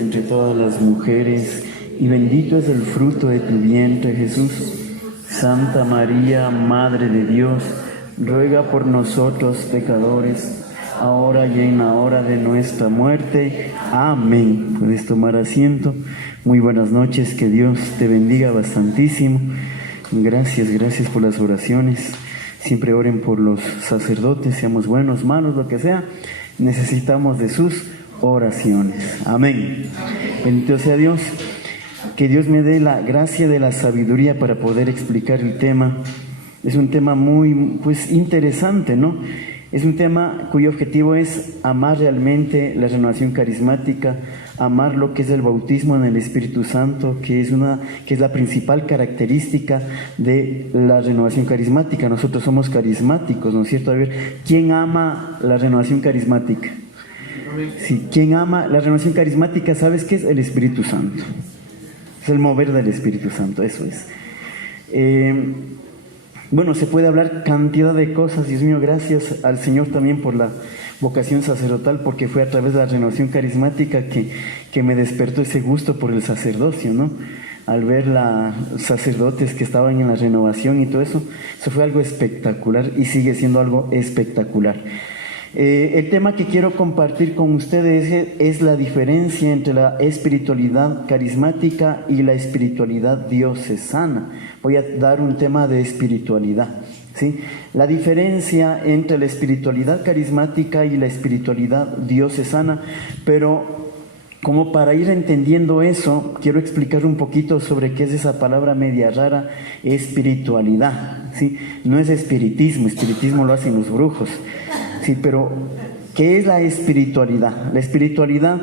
entre todas las mujeres, y bendito es el fruto de tu vientre, Jesús. Santa María, Madre de Dios, ruega por nosotros pecadores, ahora y en la hora de nuestra muerte. Amén. Puedes tomar asiento. Muy buenas noches, que Dios te bendiga bastantísimo. Gracias por las oraciones. Siempre oren por los sacerdotes, seamos buenos, malos, lo que sea. Necesitamos de sus oraciones. Amén. Bendito sea Dios. Que Dios me dé la gracia de la sabiduría para poder explicar el tema. Es un tema muy interesante, ¿no? Es un tema cuyo objetivo es amar realmente la renovación carismática, amar lo que es el bautismo en el Espíritu Santo, que es la principal característica de la renovación carismática. Nosotros somos carismáticos, ¿no es cierto? A ver, ¿quién ama la renovación carismática? Sí, ¿quién ama la renovación carismática? ¿Sabes qué es? El Espíritu Santo. Es el mover del Espíritu Santo, eso es. Bueno, se puede hablar cantidad de cosas. Dios mío, gracias al Señor también por la vocación sacerdotal, porque fue a través de la renovación carismática que me despertó ese gusto por el sacerdocio, ¿no? Al ver los sacerdotes que estaban en la renovación y todo eso, eso fue algo espectacular y sigue siendo algo espectacular. El tema que quiero compartir con ustedes es la diferencia entre la espiritualidad carismática y la espiritualidad diocesana. Voy a dar un tema de espiritualidad, ¿sí? La diferencia entre la espiritualidad carismática y la espiritualidad diocesana, pero como para ir entendiendo eso, quiero explicar un poquito sobre qué es esa palabra media rara, espiritualidad, ¿sí? No es espiritismo, espiritismo lo hacen los brujos. Sí, pero ¿qué es la espiritualidad? La espiritualidad,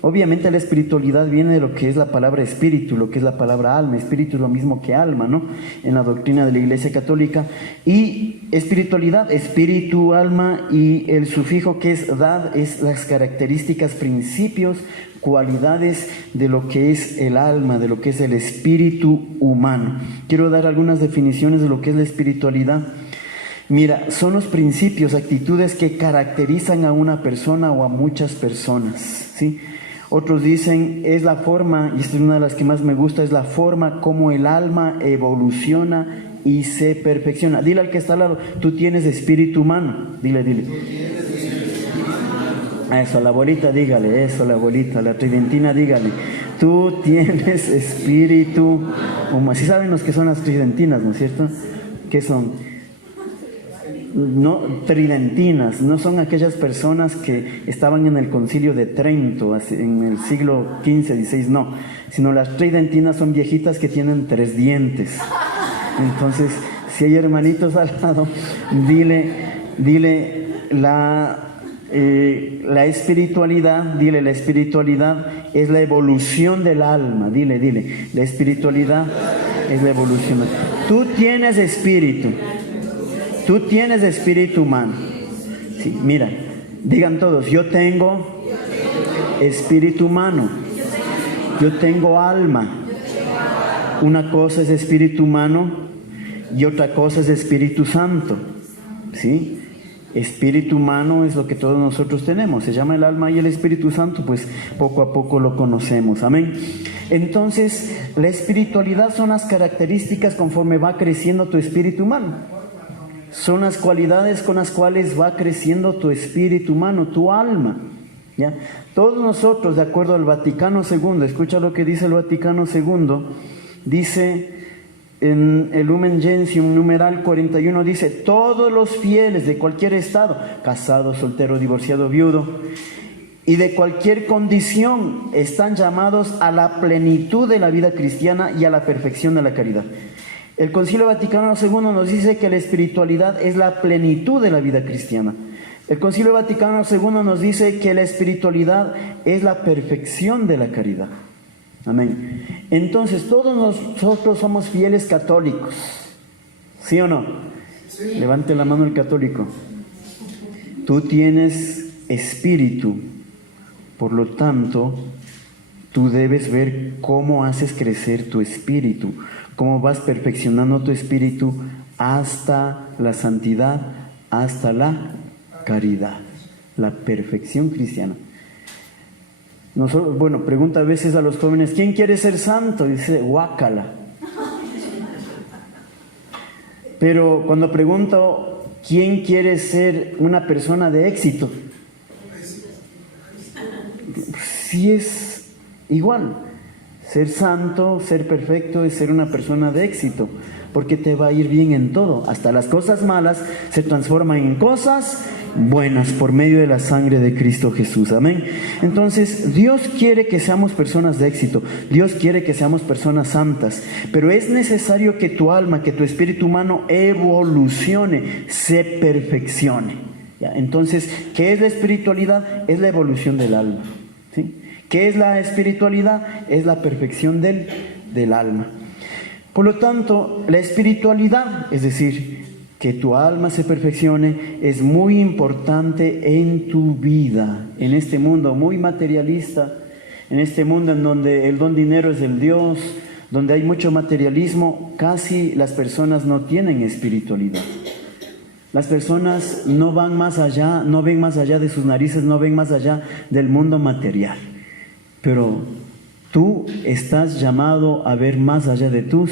obviamente la espiritualidad viene de lo que es la palabra espíritu, lo que es la palabra alma. Espíritu es lo mismo que alma, ¿no? En la doctrina de la Iglesia Católica. Y espiritualidad, espíritu, alma, y el sufijo que es dad, es las características, principios, cualidades de lo que es el alma, de lo que es el espíritu humano. Quiero dar algunas definiciones de lo que es la espiritualidad. Mira, son los principios, actitudes que caracterizan a una persona o a muchas personas, ¿sí? Otros dicen, es la forma, y esta es una de las que más me gusta, es la forma como el alma evoluciona y se perfecciona. Dile al que está al lado, tú tienes espíritu humano. Dile. Eso, a la abuelita dígale, eso, a la abuelita, a la tridentina dígale, tú tienes espíritu humano. ¿Sí saben los que son las tridentinas, no es cierto? ¿Qué son? No, tridentinas, no son aquellas personas que estaban en el concilio de Trento en el siglo XV, XVI, no, sino las tridentinas son viejitas que tienen 3 dientes. Entonces, si hay hermanitos al lado, dile la espiritualidad, la espiritualidad es la evolución del alma, dile, la espiritualidad es la evolución. Tú tienes espíritu. Tú tienes espíritu humano. Sí, mira, digan todos, yo tengo espíritu humano. Yo tengo alma. Una cosa es espíritu humano y otra cosa es Espíritu Santo. ¿Sí? Espíritu humano es lo que todos nosotros tenemos. Se llama el alma y el Espíritu Santo, pues poco a poco lo conocemos. Amén. Entonces, la espiritualidad son las características conforme va creciendo tu espíritu humano. Son las cualidades con las cuales va creciendo tu espíritu humano, tu alma, ¿ya? Todos nosotros, de acuerdo al Vaticano II, escucha lo que dice el Vaticano II, dice en el Lumen Gentium, numeral 41, dice, todos los fieles de cualquier estado, casado, soltero, divorciado, viudo, y de cualquier condición, están llamados a la plenitud de la vida cristiana y a la perfección de la caridad. El Concilio Vaticano II nos dice que la espiritualidad es la plenitud de la vida cristiana. El Concilio Vaticano II nos dice que la espiritualidad es la perfección de la caridad. Amén. Entonces, todos nosotros somos fieles católicos. ¿Sí o no? Sí. Levante la mano el católico. Tú tienes espíritu, por lo tanto, tú debes ver cómo haces crecer tu espíritu, cómo vas perfeccionando tu espíritu hasta la santidad, hasta la caridad, la perfección cristiana. Nosotros, bueno, pregunta a veces a los jóvenes, ¿quién quiere ser santo? Y dice, guácala. Pero cuando pregunto, ¿quién quiere ser una persona de éxito? Sí es igual. Ser santo, ser perfecto es ser una persona de éxito, porque te va a ir bien en todo. Hasta las cosas malas se transforman en cosas buenas por medio de la sangre de Cristo Jesús. Amén. Entonces, Dios quiere que seamos personas de éxito. Dios quiere que seamos personas santas. Pero es necesario que tu alma, que tu espíritu humano evolucione, se perfeccione. ¿Ya? Entonces, ¿qué es la espiritualidad? Es la evolución del alma. ¿Sí? ¿Qué es la espiritualidad? Es la perfección del alma. Por lo tanto, la espiritualidad, es decir, que tu alma se perfeccione, es muy importante en tu vida, en este mundo muy materialista, en este mundo en donde el don dinero es el Dios, donde hay mucho materialismo. Casi las personas no tienen espiritualidad. Las personas no van más allá, no ven más allá de sus narices, no ven más allá del mundo material. Pero tú estás llamado a ver más allá de tus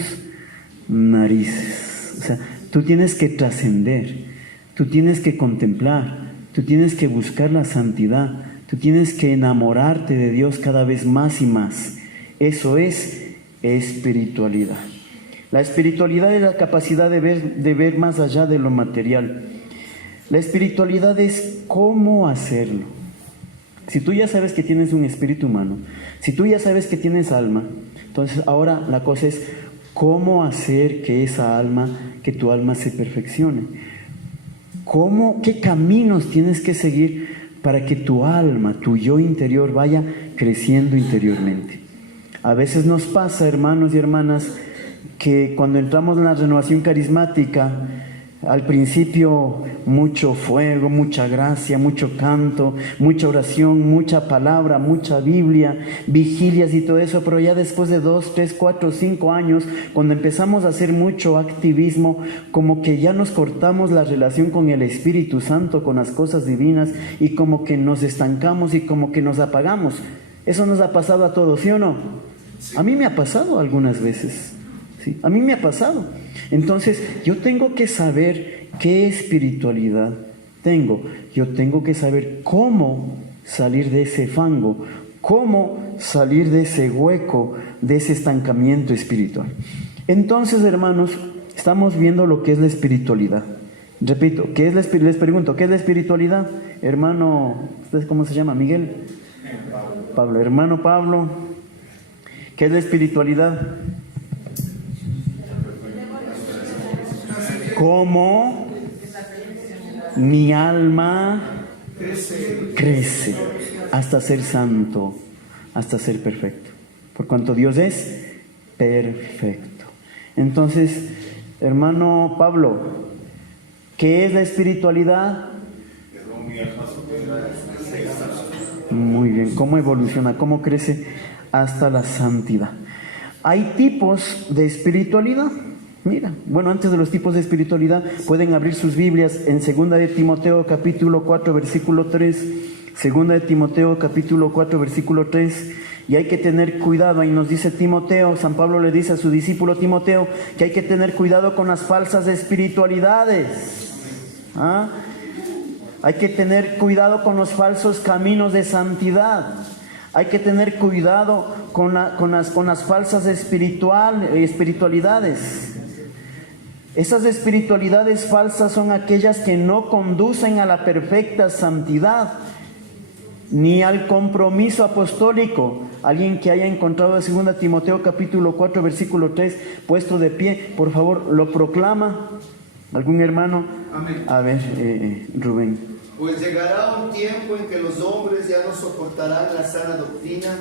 narices. O sea, tú tienes que trascender, tú tienes que contemplar, tú tienes que buscar la santidad, tú tienes que enamorarte de Dios cada vez más y más. Eso es espiritualidad. La espiritualidad es la capacidad de ver más allá de lo material. La espiritualidad es cómo hacerlo. Si tú ya sabes que tienes un espíritu humano, si tú ya sabes que tienes alma, entonces ahora la cosa es cómo hacer que esa alma, que tu alma se perfeccione. ¿Qué caminos tienes que seguir para que tu alma, tu yo interior vaya creciendo interiormente? A veces nos pasa, hermanos y hermanas, que cuando entramos en la renovación carismática, al principio mucho fuego, mucha gracia, mucho canto, mucha oración, mucha palabra, mucha Biblia, vigilias y todo eso, pero ya después de 2, 3, 4, 5 años, cuando empezamos a hacer mucho activismo, como que ya nos cortamos la relación con el Espíritu Santo, con las cosas divinas, y como que nos estancamos y como que nos apagamos. Eso nos ha pasado a todos, ¿sí o no? A mí me ha pasado algunas veces. Sí, a mí me ha pasado. Entonces, yo tengo que saber qué espiritualidad tengo. Yo tengo que saber cómo salir de ese fango, cómo salir de ese hueco, de ese estancamiento espiritual. Entonces, hermanos, estamos viendo lo que es la espiritualidad. Repito, les pregunto, ¿qué es la espiritualidad? Hermano, ¿usted cómo se llama? ¿Miguel? Pablo. Hermano Pablo, ¿qué es la espiritualidad? Cómo mi alma crece hasta ser santo, hasta ser perfecto, por cuanto Dios es perfecto. Entonces, hermano Pablo, ¿qué es la espiritualidad? Muy bien, ¿cómo evoluciona? ¿Cómo crece hasta la santidad? Hay tipos de espiritualidad. Mira, bueno, antes de los tipos de espiritualidad, pueden abrir sus Biblias en 2 de Timoteo capítulo 4 versículo 3, 2 de Timoteo capítulo 4 versículo 3, y hay que tener cuidado. Ahí nos dice Timoteo, San Pablo le dice a su discípulo Timoteo que hay que tener cuidado con las falsas espiritualidades. Hay que tener cuidado con los falsos caminos de santidad. Hay que tener cuidado con las falsas espiritualidades. Esas espiritualidades falsas son aquellas que no conducen a la perfecta santidad ni al compromiso apostólico. Alguien que haya encontrado en 2 Timoteo capítulo 4 versículo 3 puesto de pie, por favor, lo proclama. ¿Algún hermano? Amén. A ver, Rubén. Pues llegará un tiempo en que los hombres ya no soportarán la sana doctrina,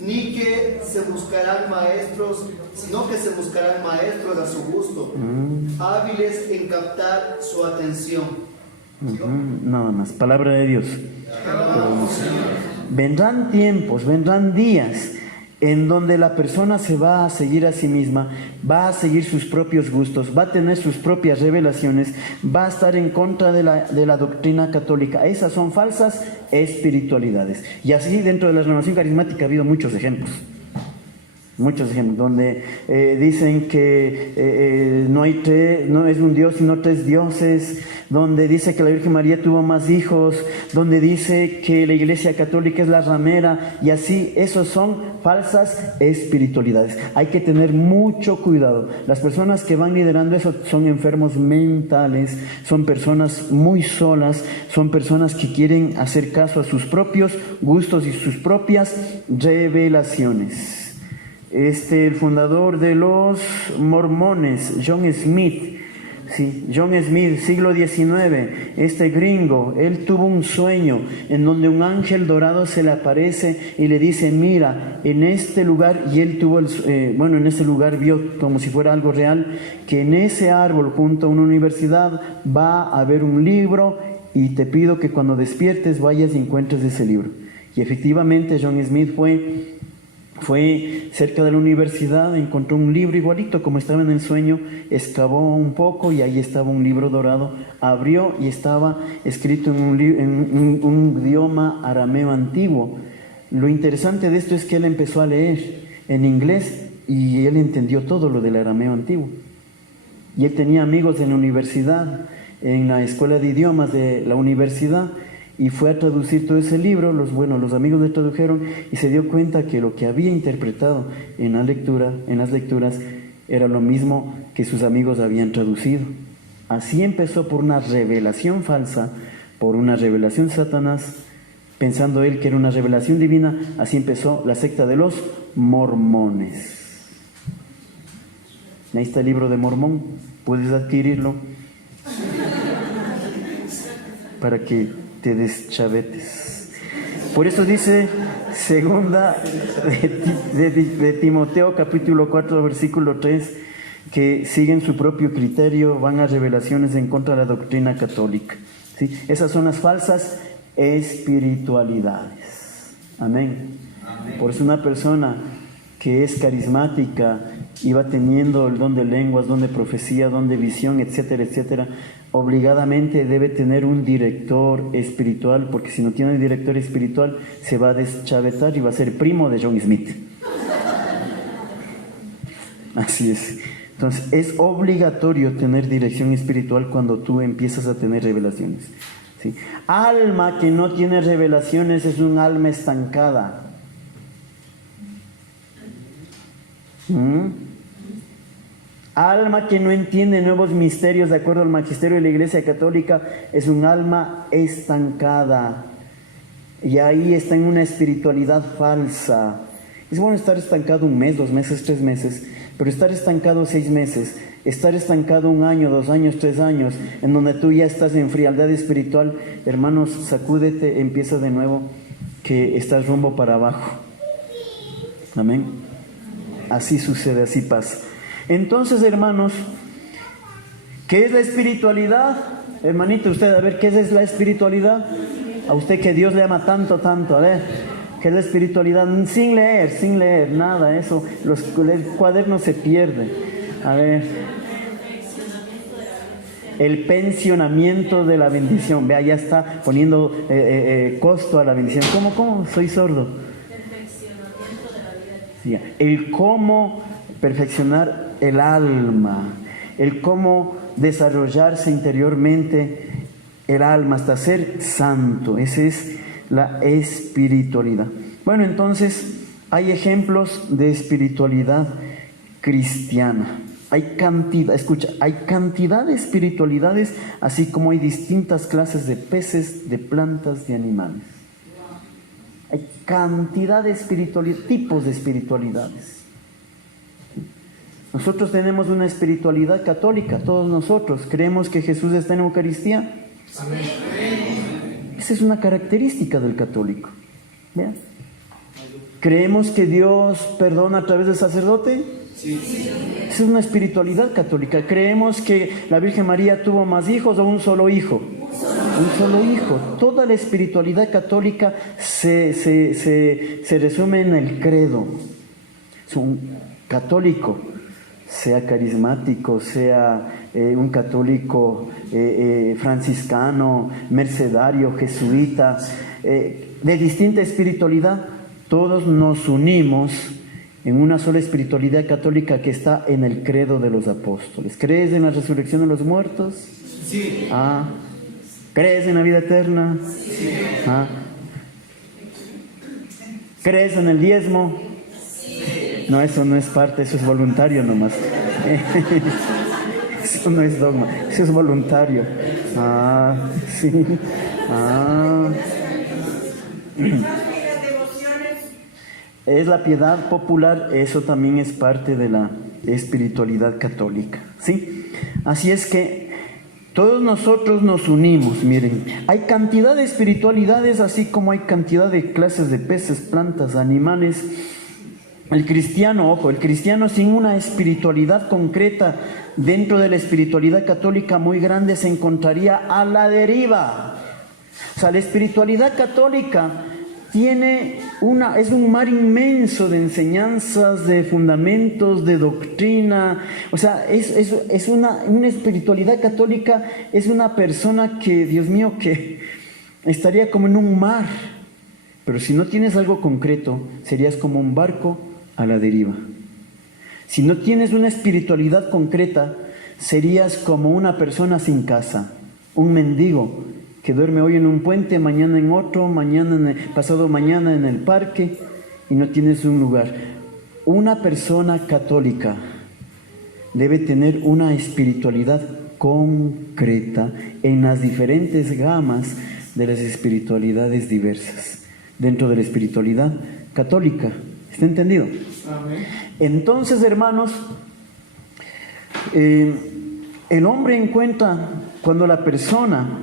ni que se buscarán maestros, sino que se buscarán maestros a su gusto, hábiles en captar su atención. Nada más, palabra de Dios. Vendrán tiempos, vendrán días en donde la persona se va a seguir a sí misma, va a seguir sus propios gustos, va a tener sus propias revelaciones, va a estar en contra de la doctrina católica. Esas son falsas espiritualidades. Y así dentro de la renovación carismática ha habido muchos ejemplos, donde dicen que no es un Dios sino tres dioses, donde dice que la Virgen María tuvo más hijos, donde dice que la Iglesia Católica es la ramera, y así. Esos son falsas espiritualidades. Hay que tener mucho cuidado. Las personas que van liderando eso son enfermos mentales, son personas muy solas, son personas que quieren hacer caso a sus propios gustos y sus propias revelaciones. El fundador de los mormones, John Smith, siglo XIX, gringo, él tuvo un sueño en donde un ángel dorado se le aparece y le dice: mira, en este lugar, y él tuvo en ese lugar vio como si fuera algo real, que en ese árbol junto a una universidad va a haber un libro, y te pido que cuando despiertes vayas y encuentres ese libro. Y efectivamente John Smith fue cerca de la universidad, encontró un libro igualito como estaba en el sueño, excavó un poco y ahí estaba un libro dorado, abrió y estaba escrito en un idioma arameo antiguo. Lo interesante de esto es que él empezó a leer en inglés y él entendió todo lo del arameo antiguo. Y él tenía amigos en la universidad, en la escuela de idiomas de la universidad, y fue a traducir todo ese libro. Los amigos le tradujeron y se dio cuenta que lo que había interpretado en las lecturas era lo mismo que sus amigos habían traducido. Así empezó, por una revelación falsa, por una revelación de Satanás, pensando él que era una revelación divina. Así empezó la secta de los mormones. Ahí está el libro de Mormón, puedes adquirirlo para que te deschavetes. Por eso dice segunda de Timoteo capítulo 4 versículo 3, que siguen su propio criterio, van a revelaciones en contra de la doctrina católica, ¿sí? Esas son las falsas espiritualidades. Amén. Por eso una persona que es carismática y va teniendo el don de lenguas, don de profecía, don de visión, etcétera, etcétera, obligadamente debe tener un director espiritual, porque si no tiene un director espiritual se va a deschavetar y va a ser primo de John Smith. Así es. Entonces es obligatorio tener dirección espiritual cuando tú empiezas a tener revelaciones, ¿sí? Alma que no tiene revelaciones es un alma estancada. Alma que no entiende nuevos misterios de acuerdo al magisterio de la Iglesia Católica es un alma estancada, y ahí está en una espiritualidad falsa. Es bueno estar estancado 1 mes, 2 meses, 3 meses, pero estar estancado 6 meses, estar estancado 1 año, 2 años, 3 años, en donde tú ya estás en frialdad espiritual, hermanos, sacúdete, empieza de nuevo, que estás rumbo para abajo. Amén. Así sucede, así pasa. Entonces, hermanos, ¿qué es la espiritualidad? Hermanito, usted, a ver, ¿qué es la espiritualidad? A usted que Dios le ama tanto, tanto, a ver, ¿qué es la espiritualidad? Sin leer, nada, eso, el cuaderno se pierde. A ver, el pensionamiento de la bendición. Vea, ya está poniendo costo a la bendición. ¿Cómo? Soy sordo. Sí, el cómo perfeccionar el alma, el cómo desarrollarse interiormente el alma hasta ser santo. Esa es la espiritualidad. Bueno, entonces hay ejemplos de espiritualidad cristiana. Hay cantidad de espiritualidades, así como hay distintas clases de peces, de plantas, de animales. Hay cantidad de tipos de espiritualidades. Nosotros tenemos una espiritualidad católica, todos nosotros creemos que Jesús está en Eucaristía. Amén. Esa es una característica del católico. ¿Ya? ¿Creemos que Dios perdona a través del sacerdote? Sí. Esa es una espiritualidad católica. ¿Creemos que la Virgen María tuvo más hijos o un solo hijo? Un solo hijo. Toda la espiritualidad católica se resume en el credo. un católico, sea carismático, sea un católico franciscano, mercedario, jesuita, de distinta espiritualidad, todos nos unimos en una sola espiritualidad católica que está en el credo de los apóstoles. ¿Crees en la resurrección de los muertos? Sí. ¿Crees en la vida eterna? Sí. ¿Crees en el diezmo? Sí. No, eso no es parte, eso es voluntario nomás. Eso no es dogma, eso es voluntario. Sí. Es la piedad popular, eso también es parte de la espiritualidad católica, ¿sí? Así es que todos nosotros nos unimos, miren, hay cantidad de espiritualidades, así como hay cantidad de clases de peces, plantas, animales. El cristiano, ojo, el cristiano sin una espiritualidad concreta dentro de la espiritualidad católica muy grande se encontraría a la deriva. O sea, la espiritualidad católica es un mar inmenso de enseñanzas, de fundamentos, de doctrina. O sea, es una espiritualidad católica, es una persona que, Dios mío, que estaría como en un mar. Pero si no tienes algo concreto, serías como un barco a la deriva. Si no tienes una espiritualidad concreta, serías como una persona sin casa, un mendigo que duerme hoy en un puente, mañana en otro, pasado mañana en el parque, y no tienes un lugar. Una persona católica debe tener una espiritualidad concreta en las diferentes gamas de las espiritualidades diversas dentro de la espiritualidad católica. ¿Está entendido? Amén. Entonces, hermanos, el hombre encuentra, cuando la persona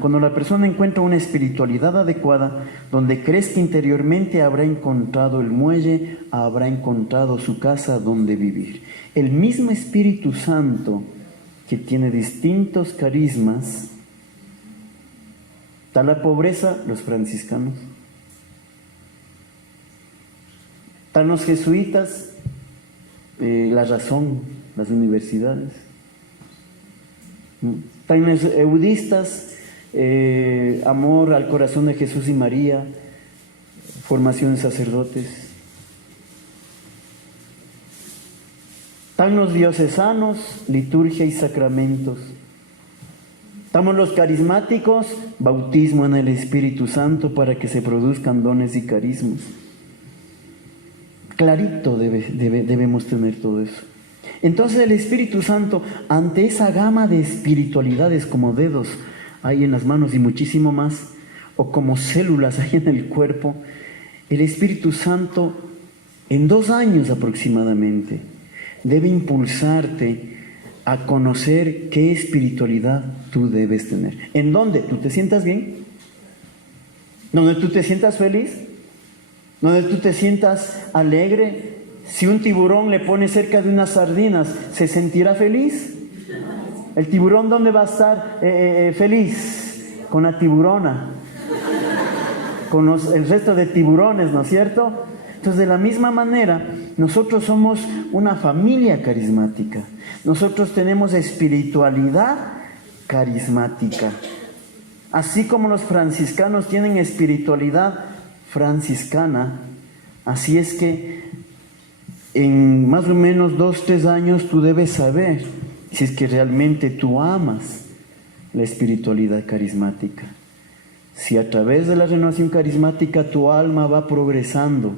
encuentra una espiritualidad adecuada, donde crees que interiormente habrá encontrado el muelle, habrá encontrado su casa donde vivir. El mismo Espíritu Santo, que tiene distintos carismas, está la pobreza, los franciscanos. Están los jesuitas, la razón, las universidades. Están los eudistas, amor al corazón de Jesús y María, formación de sacerdotes. Están los diocesanos, liturgia y sacramentos. Estamos los carismáticos, bautismo en el Espíritu Santo para que se produzcan dones y carismas. Clarito debemos tener todo eso. Entonces el Espíritu Santo, ante esa gama de espiritualidades como dedos hay en las manos y muchísimo más, o como células hay en el cuerpo, el Espíritu Santo en 2 años aproximadamente debe impulsarte a conocer qué espiritualidad tú debes tener. ¿En dónde? ¿Tú te sientas bien? ¿Donde tú te sientas feliz? ¿Donde tú te sientas alegre? Si un tiburón le pone cerca de unas sardinas, ¿se sentirá feliz? ¿El tiburón dónde va a estar feliz? Con la tiburona, con el resto de tiburones, ¿no es cierto? Entonces, de la misma manera, nosotros somos una familia carismática. Nosotros tenemos espiritualidad carismática. Así como los franciscanos tienen espiritualidad franciscana, así es que en más o menos 2-3 años tú debes saber si es que realmente tú amas la espiritualidad carismática. Si a través de la renovación carismática tu alma va progresando,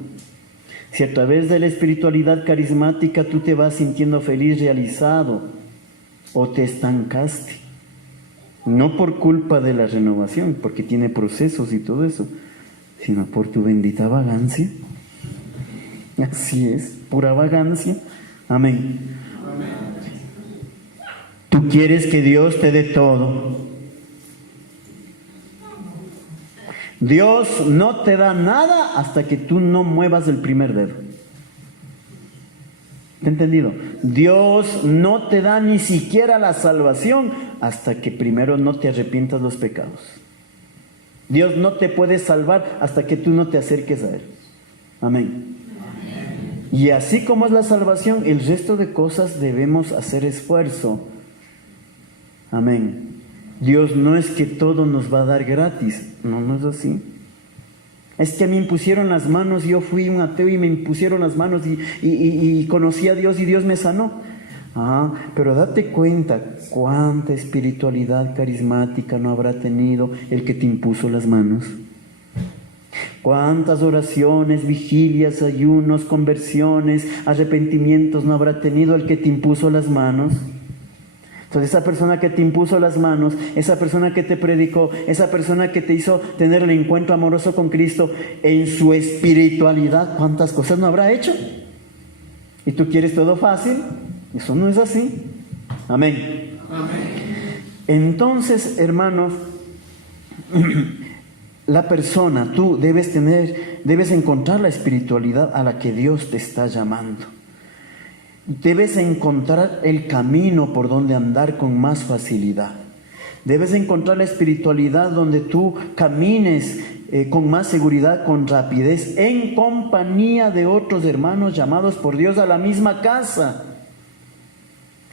si a través de la espiritualidad carismática tú te vas sintiendo feliz, realizado, o te estancaste, no por culpa de la renovación, porque tiene procesos y todo eso, sino por tu bendita vagancia. Así es, pura vagancia. Amén. Amén. Tú quieres que Dios te dé todo. Dios no te da nada hasta que tú no muevas el primer dedo. ¿Te has entendido? Dios no te da ni siquiera la salvación hasta que primero no te arrepientas los pecados. Dios no te puede salvar hasta que tú no te acerques a Él. Amén. Y así como es la salvación, el resto de cosas debemos hacer esfuerzo. Amén. Dios no es que todo nos va a dar gratis. No, no es así. Es que me impusieron las manos, yo fui un ateo y me impusieron las manos y conocí a Dios y Dios me sanó. Pero date cuenta cuánta espiritualidad carismática no habrá tenido el que te impuso las manos. Cuántas oraciones, vigilias, ayunos, conversiones, arrepentimientos no habrá tenido el que te impuso las manos. Entonces esa persona que te impuso las manos, esa persona que te predicó, esa persona que te hizo tener el encuentro amoroso con Cristo, en su espiritualidad, ¿cuántas cosas no habrá hecho? ¿Y tú quieres todo fácil? Eso no es así. Amén. Amén. Entonces, hermanos, la persona, tú debes encontrar la espiritualidad a la que Dios te está llamando. Debes encontrar el camino por donde andar con más facilidad. Debes encontrar la espiritualidad donde tú camines con más seguridad, con rapidez, en compañía de otros hermanos llamados por Dios a la misma casa.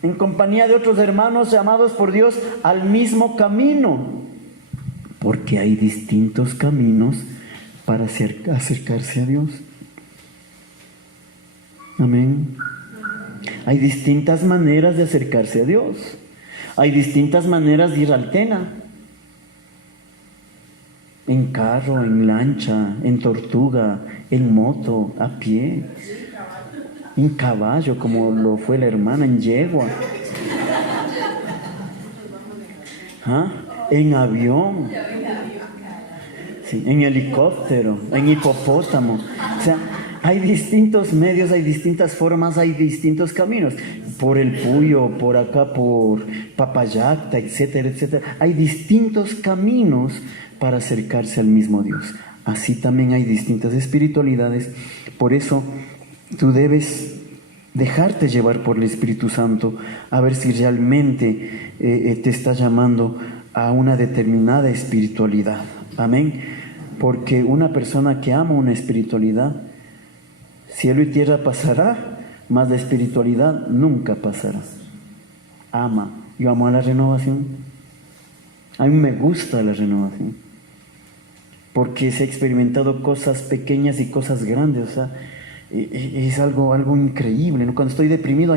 En compañía de otros hermanos llamados por Dios al mismo camino. Porque hay distintos caminos para acercarse a Dios. Amén. Hay distintas maneras de acercarse a Dios. Hay distintas maneras de ir al Tena. En carro, en lancha, en tortuga, en moto, a pie. En caballo, como lo fue la hermana, en yegua. En avión. Sí, en helicóptero, en hipopótamo. O sea, hay distintos medios, hay distintas formas, hay distintos caminos. Por el Puyo, por acá, por Papayacta, etcétera, etcétera. Hay distintos caminos para acercarse al mismo Dios. Así también hay distintas espiritualidades. Por eso tú debes dejarte llevar por el Espíritu Santo a ver si realmente te está llamando a una determinada espiritualidad. Amén. Porque una persona que ama una espiritualidad, cielo y tierra pasará, mas la espiritualidad nunca pasará. Ama. Yo amo a la renovación. A mí me gusta la renovación. Porque se ha experimentado cosas pequeñas y cosas grandes. O sea, es algo increíble, ¿no? Cuando estoy deprimido,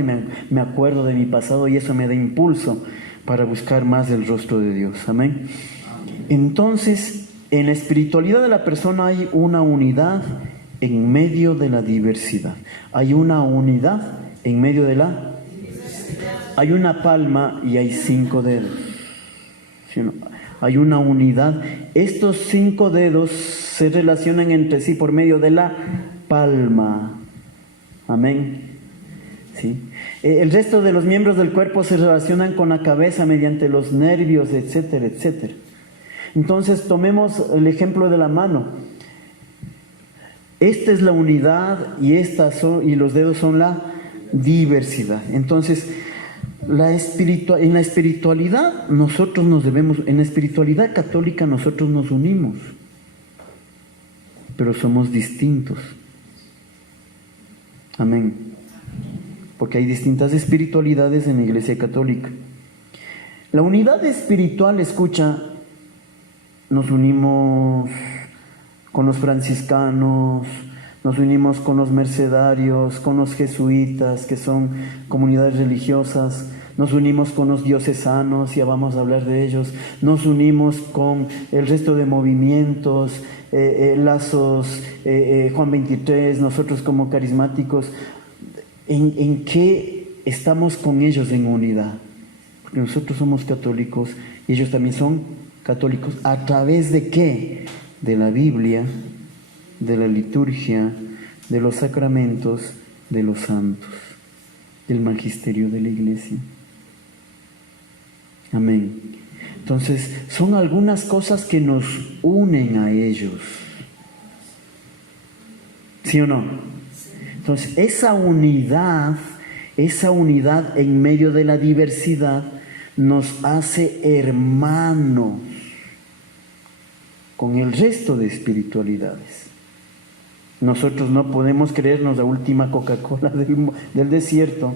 me acuerdo de mi pasado y eso me da impulso para buscar más del rostro de Dios. Amén. Entonces, en la espiritualidad de la persona hay una unidad en medio de la diversidad. Hay una unidad en medio de la diversidad. Hay una palma y hay 5 dedos. ¿Sí o no? Hay una unidad. Estos 5 dedos se relacionan entre sí por medio de la palma. Amén. ¿Sí? El resto de los miembros del cuerpo se relacionan con la cabeza mediante los nervios, etcétera, etcétera. Entonces tomemos el ejemplo de la mano. Esta es la unidad y los dedos son la diversidad. Entonces, en la espiritualidad nosotros nos debemos, en la espiritualidad católica nosotros nos unimos, pero somos distintos. Amén. Porque hay distintas espiritualidades en la Iglesia Católica. La unidad espiritual, escucha, nos unimos con los franciscanos, nos unimos con los mercedarios, con los jesuitas, que son comunidades religiosas, nos unimos con los diocesanos, ya vamos a hablar de ellos, nos unimos con el resto de movimientos, lazos, Juan 23, nosotros como carismáticos. ¿En qué estamos con ellos en unidad? Porque nosotros somos católicos y ellos también son católicos. ¿A través de qué? De la Biblia, de la liturgia, de los sacramentos, de los santos, del magisterio de la Iglesia. Amén. Entonces, son algunas cosas que nos unen a ellos. ¿Sí o no? Entonces, esa unidad en medio de la diversidad nos hace hermanos con el resto de espiritualidades. Nosotros no podemos creernos la última Coca-Cola del desierto.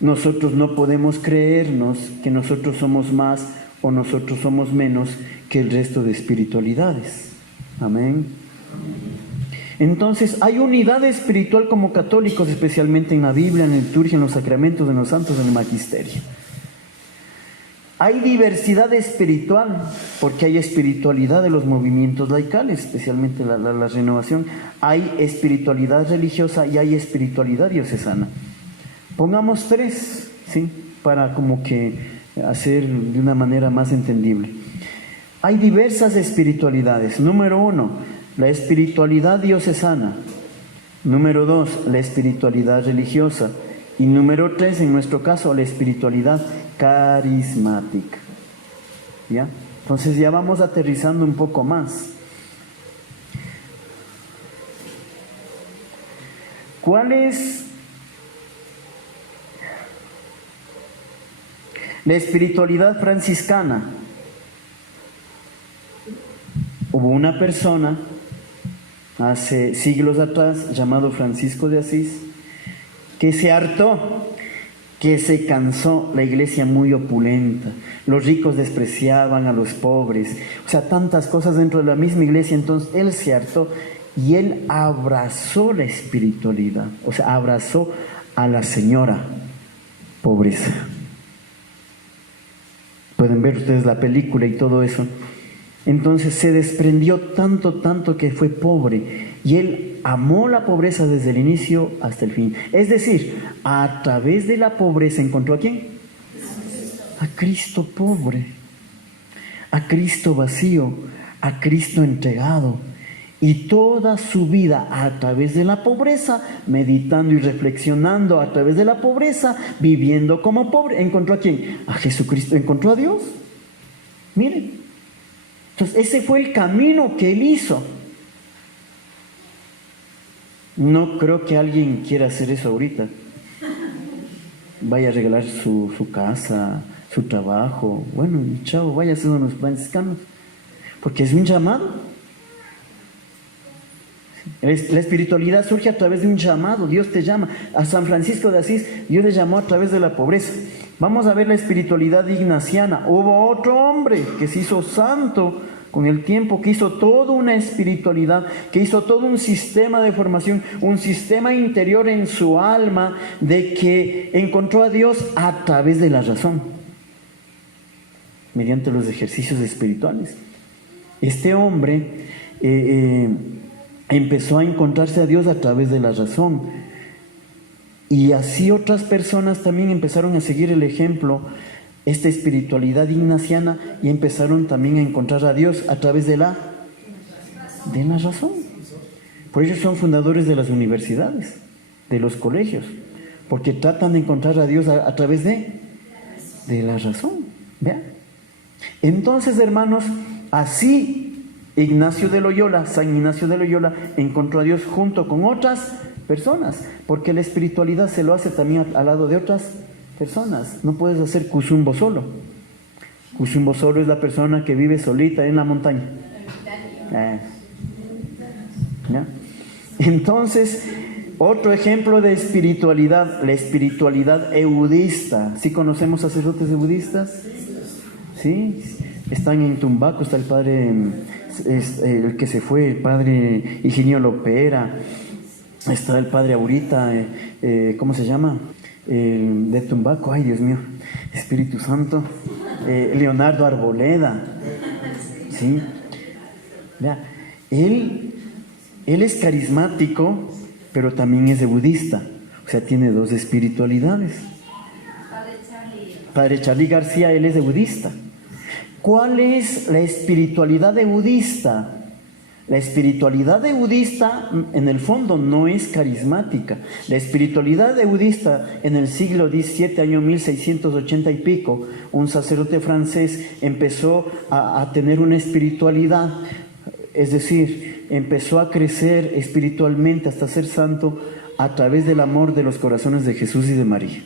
Nosotros no podemos creernos que nosotros somos más o nosotros somos menos que el resto de espiritualidades. Amén. Entonces, hay unidad espiritual como católicos, especialmente en la Biblia, en la liturgia, en los sacramentos, en los santos, en el magisterio. Hay diversidad espiritual, porque hay espiritualidad de los movimientos laicales, especialmente la renovación. Hay espiritualidad religiosa y hay espiritualidad diocesana. Pongamos 3, ¿sí? Para como que hacer de una manera más entendible. Hay diversas espiritualidades. Número 1, la espiritualidad diocesana. Número 2, la espiritualidad religiosa. Y número 3, en nuestro caso, la espiritualidad carismática. ¿Ya? Entonces ya vamos aterrizando un poco más. ¿Cuál es la espiritualidad franciscana? Hubo una persona hace siglos atrás llamado Francisco de Asís que se hartó, que se cansó, la iglesia muy opulenta, los ricos despreciaban a los pobres, o sea, tantas cosas dentro de la misma iglesia. Entonces él se hartó y él abrazó la espiritualidad, o sea, abrazó a la señora pobreza. Pueden ver ustedes la película y todo eso. Entonces se desprendió tanto que fue pobre, y él amó la pobreza desde el inicio hasta el fin. Es decir, a través de la pobreza encontró ¿a quién? A Cristo pobre, a Cristo vacío, a Cristo entregado. Y toda su vida a través de la pobreza, meditando y reflexionando a través de la pobreza, viviendo como pobre, ¿encontró a quién? A Jesucristo, encontró a Dios. Miren, entonces ese fue el camino que él hizo. No creo que alguien quiera hacer eso ahorita. Vaya a regalar su casa, su trabajo. Bueno, chao, vaya a ser unos franciscanos. Porque es un llamado. La espiritualidad surge a través de un llamado. Dios te llama. A San Francisco de Asís, Dios le llamó a través de la pobreza. Vamos a ver la espiritualidad ignaciana. Hubo otro hombre que se hizo santo con el tiempo, que hizo toda una espiritualidad, que hizo todo un sistema de formación, un sistema interior en su alma, de que encontró a Dios a través de la razón, mediante los ejercicios espirituales. Este hombre empezó a encontrarse a Dios a través de la razón, y así otras personas también empezaron a seguir el ejemplo, esta espiritualidad ignaciana, y empezaron también a encontrar a Dios a través de la razón. Por ello son fundadores de las universidades, de los colegios, porque tratan de encontrar a Dios a través de la razón. ¿Vean? Entonces, hermanos, así Ignacio de Loyola, San Ignacio de Loyola, encontró a Dios junto con otras personas, porque la espiritualidad se lo hace también al lado de otras personas. No puedes hacer Cusumbo solo. Cusumbo solo es la persona que vive solita en la montaña. ¿Ya? Entonces, otro ejemplo de espiritualidad, la espiritualidad eudista. ¿Sí conocemos sacerdotes eudistas? ¿Sí? Están en Tumbaco, está el padre, el que se fue, el padre Higinio Lopera, está el padre Aurita, ¿cómo se llama? De Tumbaco, ay Dios mío, Espíritu Santo, Leonardo Arboleda, ¿sí? Vea, él es carismático, pero también es budista, o sea, tiene dos espiritualidades. Padre Charlie García, él es budista. ¿Cuál es la espiritualidad budista? La espiritualidad budista, en el fondo, no es carismática. La espiritualidad budista, en el siglo XVII, año 1680 y pico, un sacerdote francés empezó a tener una espiritualidad, es decir, empezó a crecer espiritualmente hasta ser santo a través del amor de los corazones de Jesús y de María.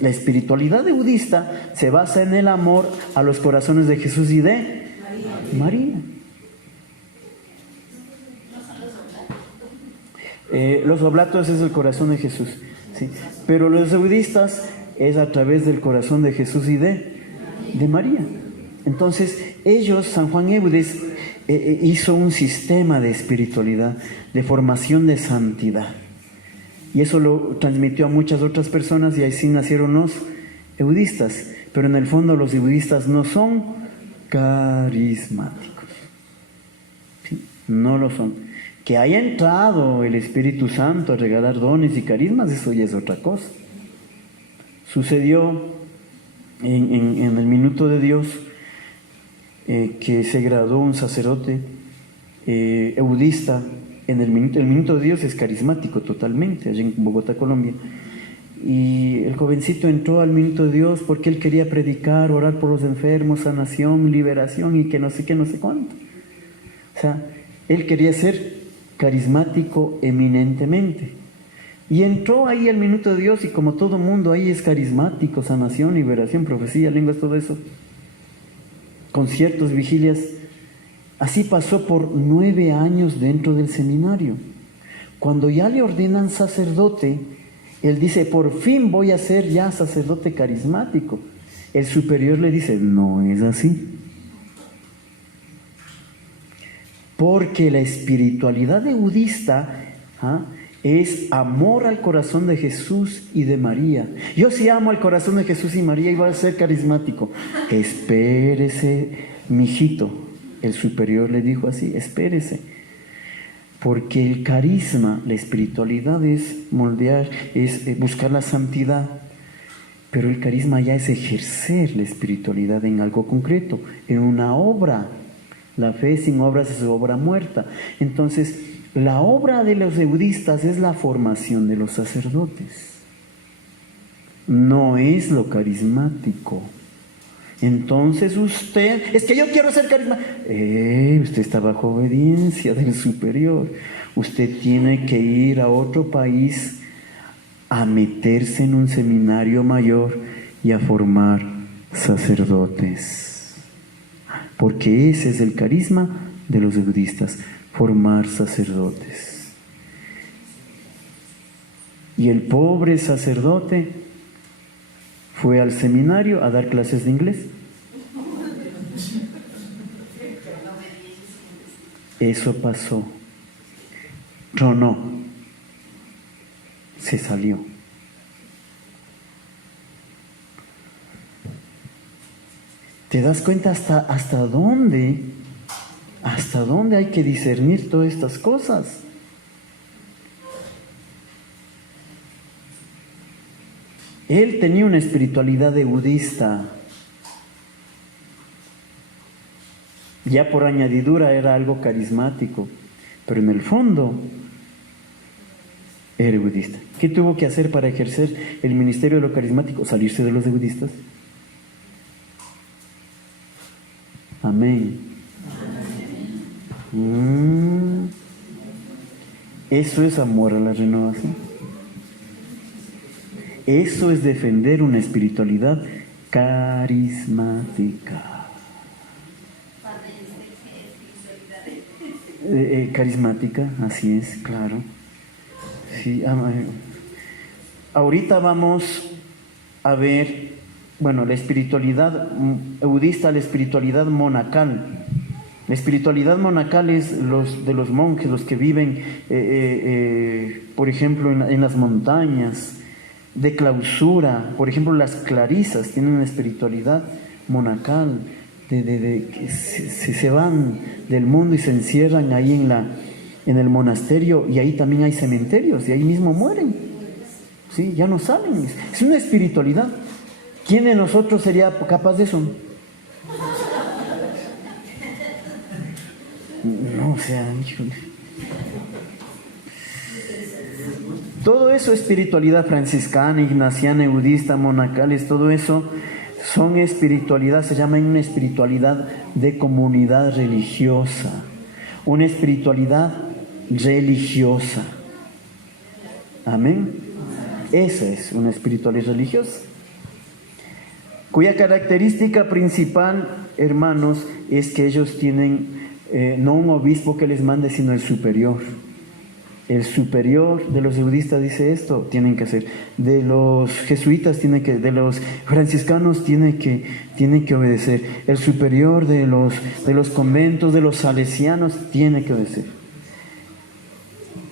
La espiritualidad budista se basa en el amor a los corazones de Jesús y de María. Los oblatos es el corazón de Jesús, ¿sí? Pero los budistas es a través del corazón de Jesús y de María. Entonces ellos, San Juan Eudes, hizo un sistema de espiritualidad, de formación de santidad. Y eso lo transmitió a muchas otras personas y así nacieron los eudistas. Pero en el fondo los eudistas no son carismáticos. ¿Sí? No lo son. Que haya entrado el Espíritu Santo a regalar dones y carismas, eso ya es otra cosa. Sucedió en el Minuto de Dios que se graduó un sacerdote eudista. El Minuto de Dios es carismático totalmente, allá en Bogotá, Colombia. Y el jovencito entró al Minuto de Dios porque él quería predicar, orar por los enfermos, sanación, liberación y que no sé qué, no sé cuánto. O sea, él quería ser carismático eminentemente. Y entró ahí al Minuto de Dios y como todo mundo ahí es carismático, sanación, liberación, profecía, lenguas, todo eso. Conciertos, vigilias. Así pasó por 9 años dentro del seminario. Cuando ya le ordenan sacerdote, él dice, por fin voy a ser ya sacerdote carismático. El superior le dice, no es así. Porque la espiritualidad budista es amor al corazón de Jesús y de María. Yo sí amo al corazón de Jesús y María y voy a ser carismático. Espérese, mijito. El superior le dijo así, espérese. Porque el carisma, la espiritualidad es moldear, es buscar la santidad. Pero el carisma ya es ejercer la espiritualidad en algo concreto, en una obra. La fe sin obras es obra muerta. Entonces, la obra de los budistas es la formación de los sacerdotes. No es lo carismático. Entonces usted, es que yo quiero ser carismático. Usted está bajo obediencia del superior. Usted tiene que ir a otro país a meterse en un seminario mayor y a formar sacerdotes. Porque ese es el carisma de los budistas, formar sacerdotes. Y el pobre sacerdote fue al seminario a dar clases de inglés. Eso pasó. Tronó. Se salió. ¿Te das cuenta hasta dónde hay que discernir todas estas cosas? Él tenía una espiritualidad budista. Ya por añadidura era algo carismático, pero en el fondo era budista. ¿Qué tuvo que hacer para ejercer el ministerio de lo carismático? Salirse de los budistas. Amén. Eso es amor a la renovación. Eso es defender una espiritualidad carismática. Carismática, así es, claro. Sí, ahorita vamos a ver, bueno, la espiritualidad budista, la espiritualidad monacal. La espiritualidad monacal es de los monjes, los que viven, por ejemplo, en las montañas, de clausura. Por ejemplo, las clarisas tienen una espiritualidad monacal, que se van del mundo y se encierran ahí en el monasterio, y ahí también hay cementerios y ahí mismo mueren. ¿Sí? Ya no salen. Es una espiritualidad. ¿Quién de nosotros sería capaz de eso? No, o sea, todo eso, espiritualidad franciscana, ignaciana, budista, monacales, todo eso son espiritualidad, se llama una espiritualidad de comunidad religiosa, una espiritualidad religiosa. Amén. Esa es una espiritualidad religiosa, cuya característica principal, hermanos, es que ellos tienen no un obispo que les mande, sino el superior. El superior de los budistas dice esto, tienen que hacer. De los jesuitas de los franciscanos tiene que obedecer. El superior de los conventos, de los salesianos, tiene que obedecer.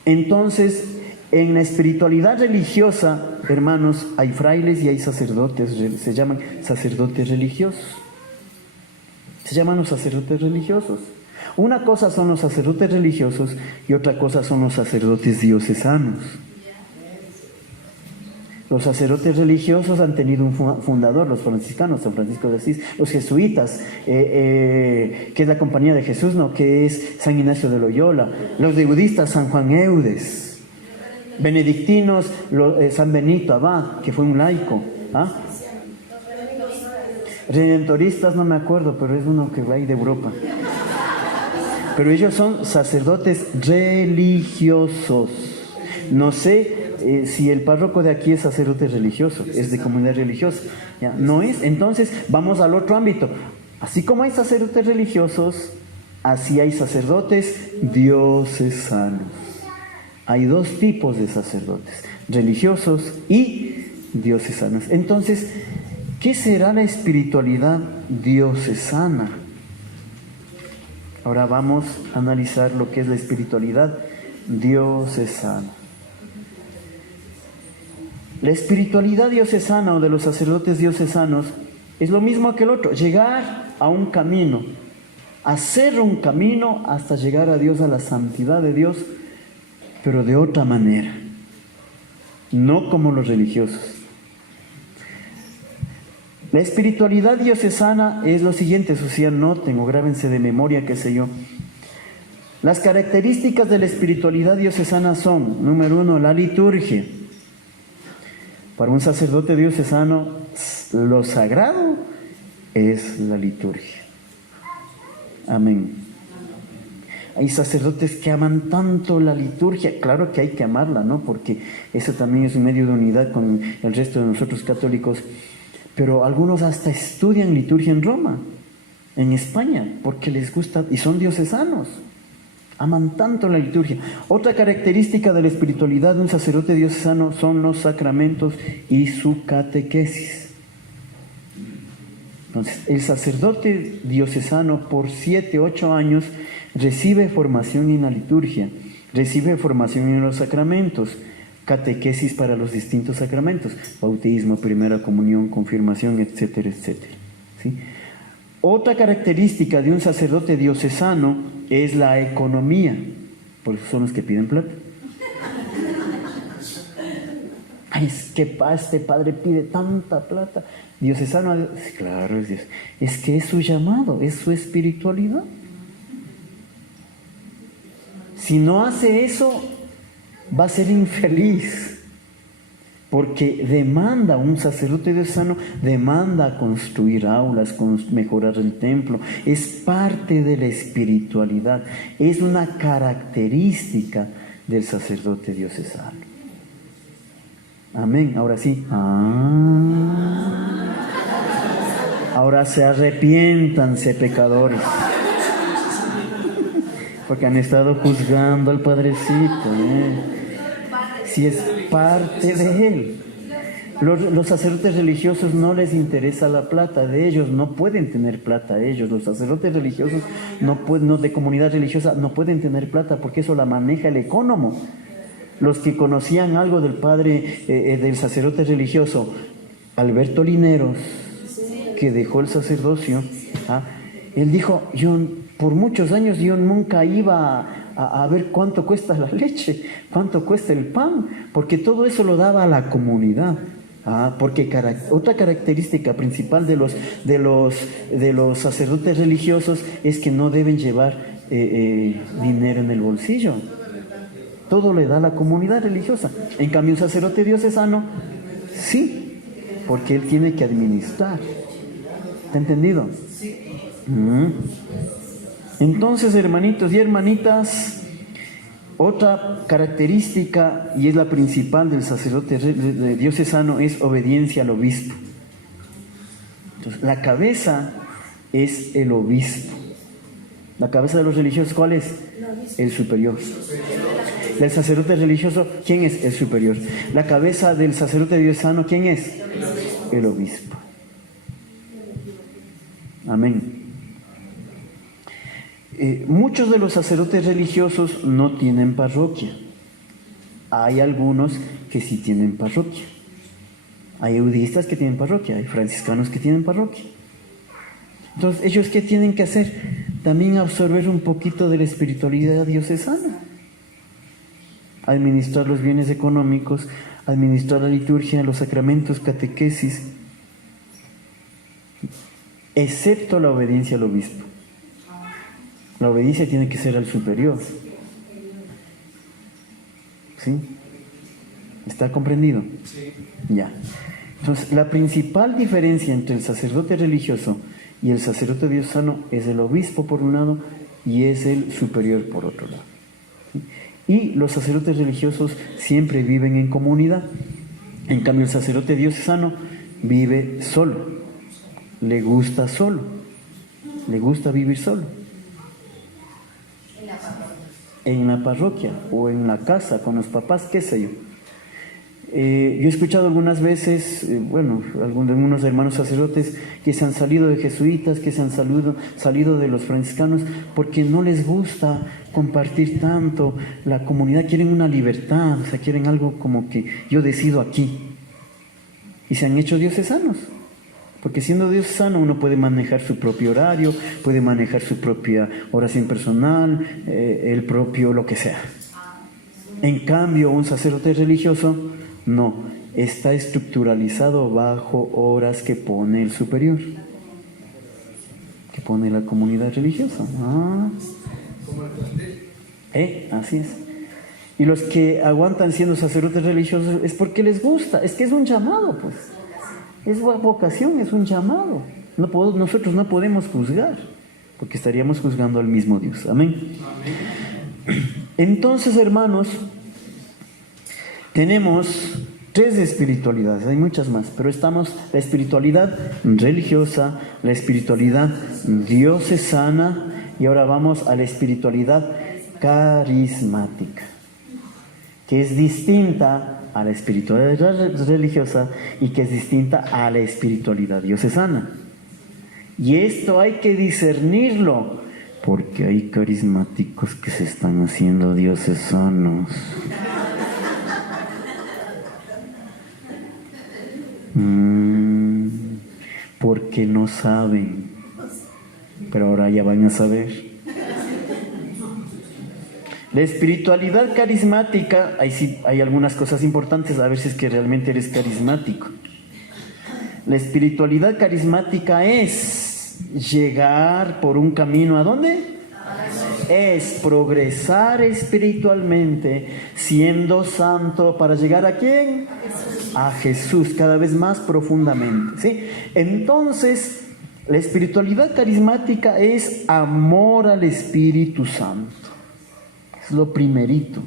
Entonces, en la espiritualidad religiosa, hermanos, hay frailes y hay sacerdotes, se llaman sacerdotes religiosos. Se llaman los sacerdotes religiosos. Una cosa son los sacerdotes religiosos y otra cosa son los sacerdotes diocesanos. Los sacerdotes religiosos han tenido un fundador, los franciscanos, San Francisco de Asís, los jesuitas, que es la Compañía de Jesús, ¿no? Que es San Ignacio de Loyola, los de budistas, San Juan Eudes, benedictinos, San Benito Abad, que fue un laico, ¿ah? Redentoristas no me acuerdo, pero es uno que va ahí de Europa. Pero ellos son sacerdotes religiosos. No sé si el párroco de aquí es sacerdote religioso, es de comunidad religiosa. ¿Ya? No es. Entonces vamos al otro ámbito. Así como hay sacerdotes religiosos, así hay sacerdotes diocesanos. Hay dos tipos de sacerdotes, religiosos y diocesanos. Entonces, ¿qué será la espiritualidad diocesana? Ahora vamos a analizar lo que es la espiritualidad diocesana. La espiritualidad diocesana o de los sacerdotes diocesanos es lo mismo que el otro, llegar a un camino, hacer un camino hasta llegar a Dios, a la santidad de Dios, pero de otra manera, no como los religiosos. La espiritualidad diocesana es lo siguiente, eso sí, anoten o grábense de memoria, qué sé yo. Las características de la espiritualidad diocesana son, número 1, la liturgia. Para un sacerdote diocesano, lo sagrado es la liturgia. Amén. Hay sacerdotes que aman tanto la liturgia, claro que hay que amarla, ¿no? Porque eso también es un medio de unidad con el resto de nosotros católicos. Pero algunos hasta estudian liturgia en Roma, en España, porque les gusta y son diocesanos. Aman tanto la liturgia. Otra característica de la espiritualidad de un sacerdote diocesano son los sacramentos y su catequesis. Entonces, el sacerdote diocesano por 7, 8 años recibe formación en la liturgia, recibe formación en los sacramentos, catequesis para los distintos sacramentos, bautismo, primera comunión, confirmación, etcétera, etcétera. ¿Sí? Otra característica de un sacerdote diocesano es la economía, por eso son los que piden plata. Ay, es que este padre pide tanta plata. Diocesano, claro, es Dios. Es que es su llamado, es su espiritualidad. Si no hace eso, va a ser infeliz, porque demanda, un sacerdote diocesano demanda construir aulas, mejorar el templo, es parte de la espiritualidad, es una característica del sacerdote diocesano. Amén, ahora sí. Ahora se arrepiéntanse, pecadores, porque han estado juzgando al padrecito, si es parte de él. Los sacerdotes religiosos no les interesa la plata de ellos, no pueden tener plata ellos. Los sacerdotes religiosos no de comunidad religiosa no pueden tener plata porque eso la maneja el ecónomo. Los que conocían algo del padre, del sacerdote religioso, Alberto Lineros, que dejó el sacerdocio, él dijo, yo por muchos años yo nunca iba a ver cuánto cuesta la leche, cuánto cuesta el pan, porque todo eso lo daba a la comunidad. Porque otra característica principal de los sacerdotes religiosos es que no deben llevar dinero en el bolsillo. Todo le da a la comunidad religiosa. En cambio, un sacerdote diocesano, sí, porque él tiene que administrar. ¿Está entendido? Entonces, hermanitos y hermanitas, otra característica, y es la principal del sacerdote diocesano, es obediencia al obispo. Entonces, la cabeza es el obispo. La cabeza de los religiosos, ¿cuál es? El superior. del sacerdote religioso, ¿quién es? El superior. La cabeza del sacerdote diocesano, ¿quién es? El obispo. Amén. Muchos de los sacerdotes religiosos no tienen parroquia. Hay algunos que sí tienen parroquia. Hay eudistas que tienen parroquia, hay franciscanos que tienen parroquia. Entonces, ¿ellos qué tienen que hacer? También absorber un poquito de la espiritualidad diocesana. Administrar los bienes económicos, administrar la liturgia, los sacramentos, catequesis, excepto la obediencia al obispo. La obediencia tiene que ser al superior. ¿Sí? ¿Está comprendido? Sí. Ya. Entonces, la principal diferencia entre el sacerdote religioso y el sacerdote diocesano es el obispo por un lado y es el superior por otro lado. ¿Sí? Y los sacerdotes religiosos siempre viven en comunidad. En cambio, el sacerdote diocesano vive solo. Le gusta solo. Le gusta vivir solo. En la parroquia o en la casa con los papás, qué sé yo. Yo he escuchado algunas veces, algunos hermanos sacerdotes que se han salido de jesuitas, que se han salido de los franciscanos porque no les gusta compartir tanto la comunidad, quieren una libertad, o sea, quieren algo como que yo decido aquí. Y se han hecho diocesanos. Porque siendo diocesano uno puede manejar su propio horario, puede manejar su propia oración personal, el propio lo que sea. En cambio, un sacerdote religioso no, está estructuralizado bajo horas que pone el superior, que pone la comunidad religiosa. Así es. Y los que aguantan siendo sacerdotes religiosos es porque les gusta, es que es un llamado, pues. Es vocación, es un llamado. Nosotros no podemos juzgar, porque estaríamos juzgando al mismo Dios. Amén. Entonces, hermanos, tenemos 3 espiritualidades, hay muchas más, pero estamos la espiritualidad religiosa, la espiritualidad diocesana y ahora vamos a la espiritualidad carismática, que es distinta a la espiritualidad religiosa y que es distinta a la espiritualidad diocesana. Y esto hay que discernirlo, porque hay carismáticos que se están haciendo diocesanos. Porque no saben, pero ahora ya van a saber. La espiritualidad carismática, ahí sí hay algunas cosas importantes, a ver si es que realmente eres carismático. La espiritualidad carismática es llegar por un camino, ¿a dónde? Es progresar espiritualmente, siendo santo, ¿para llegar a quién? A Jesús, cada vez más profundamente, ¿sí? Entonces, la espiritualidad carismática es amor al Espíritu Santo. Es lo primerito.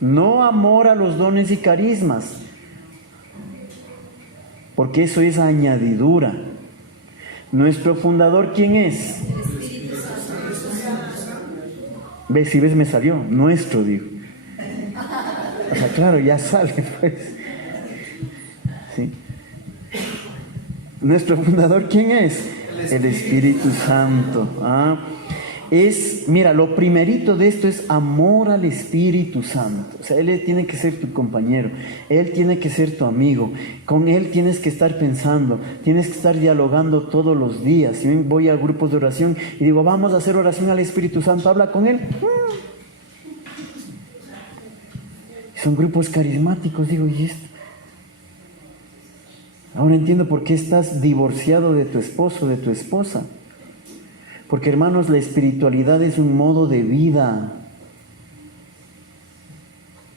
No amor a los dones y carismas, porque eso es añadidura. Nuestro fundador, ¿quién es? ¿Ves? Si ves, me salió. Nuestro, digo. O sea, claro, ya sale, pues. ¿Sí? Nuestro fundador, ¿quién es? El Espíritu Santo. Mira, lo primerito de esto es amor al Espíritu Santo. O sea, Él tiene que ser tu compañero, Él tiene que ser tu amigo, con Él tienes que estar pensando, tienes que estar dialogando todos los días. Si voy a grupos de oración y digo, vamos a hacer oración al Espíritu Santo, habla con Él. Son grupos carismáticos, digo, ¿y esto? Ahora entiendo por qué estás divorciado de tu esposo, de tu esposa. Porque, hermanos, la espiritualidad es un modo de vida.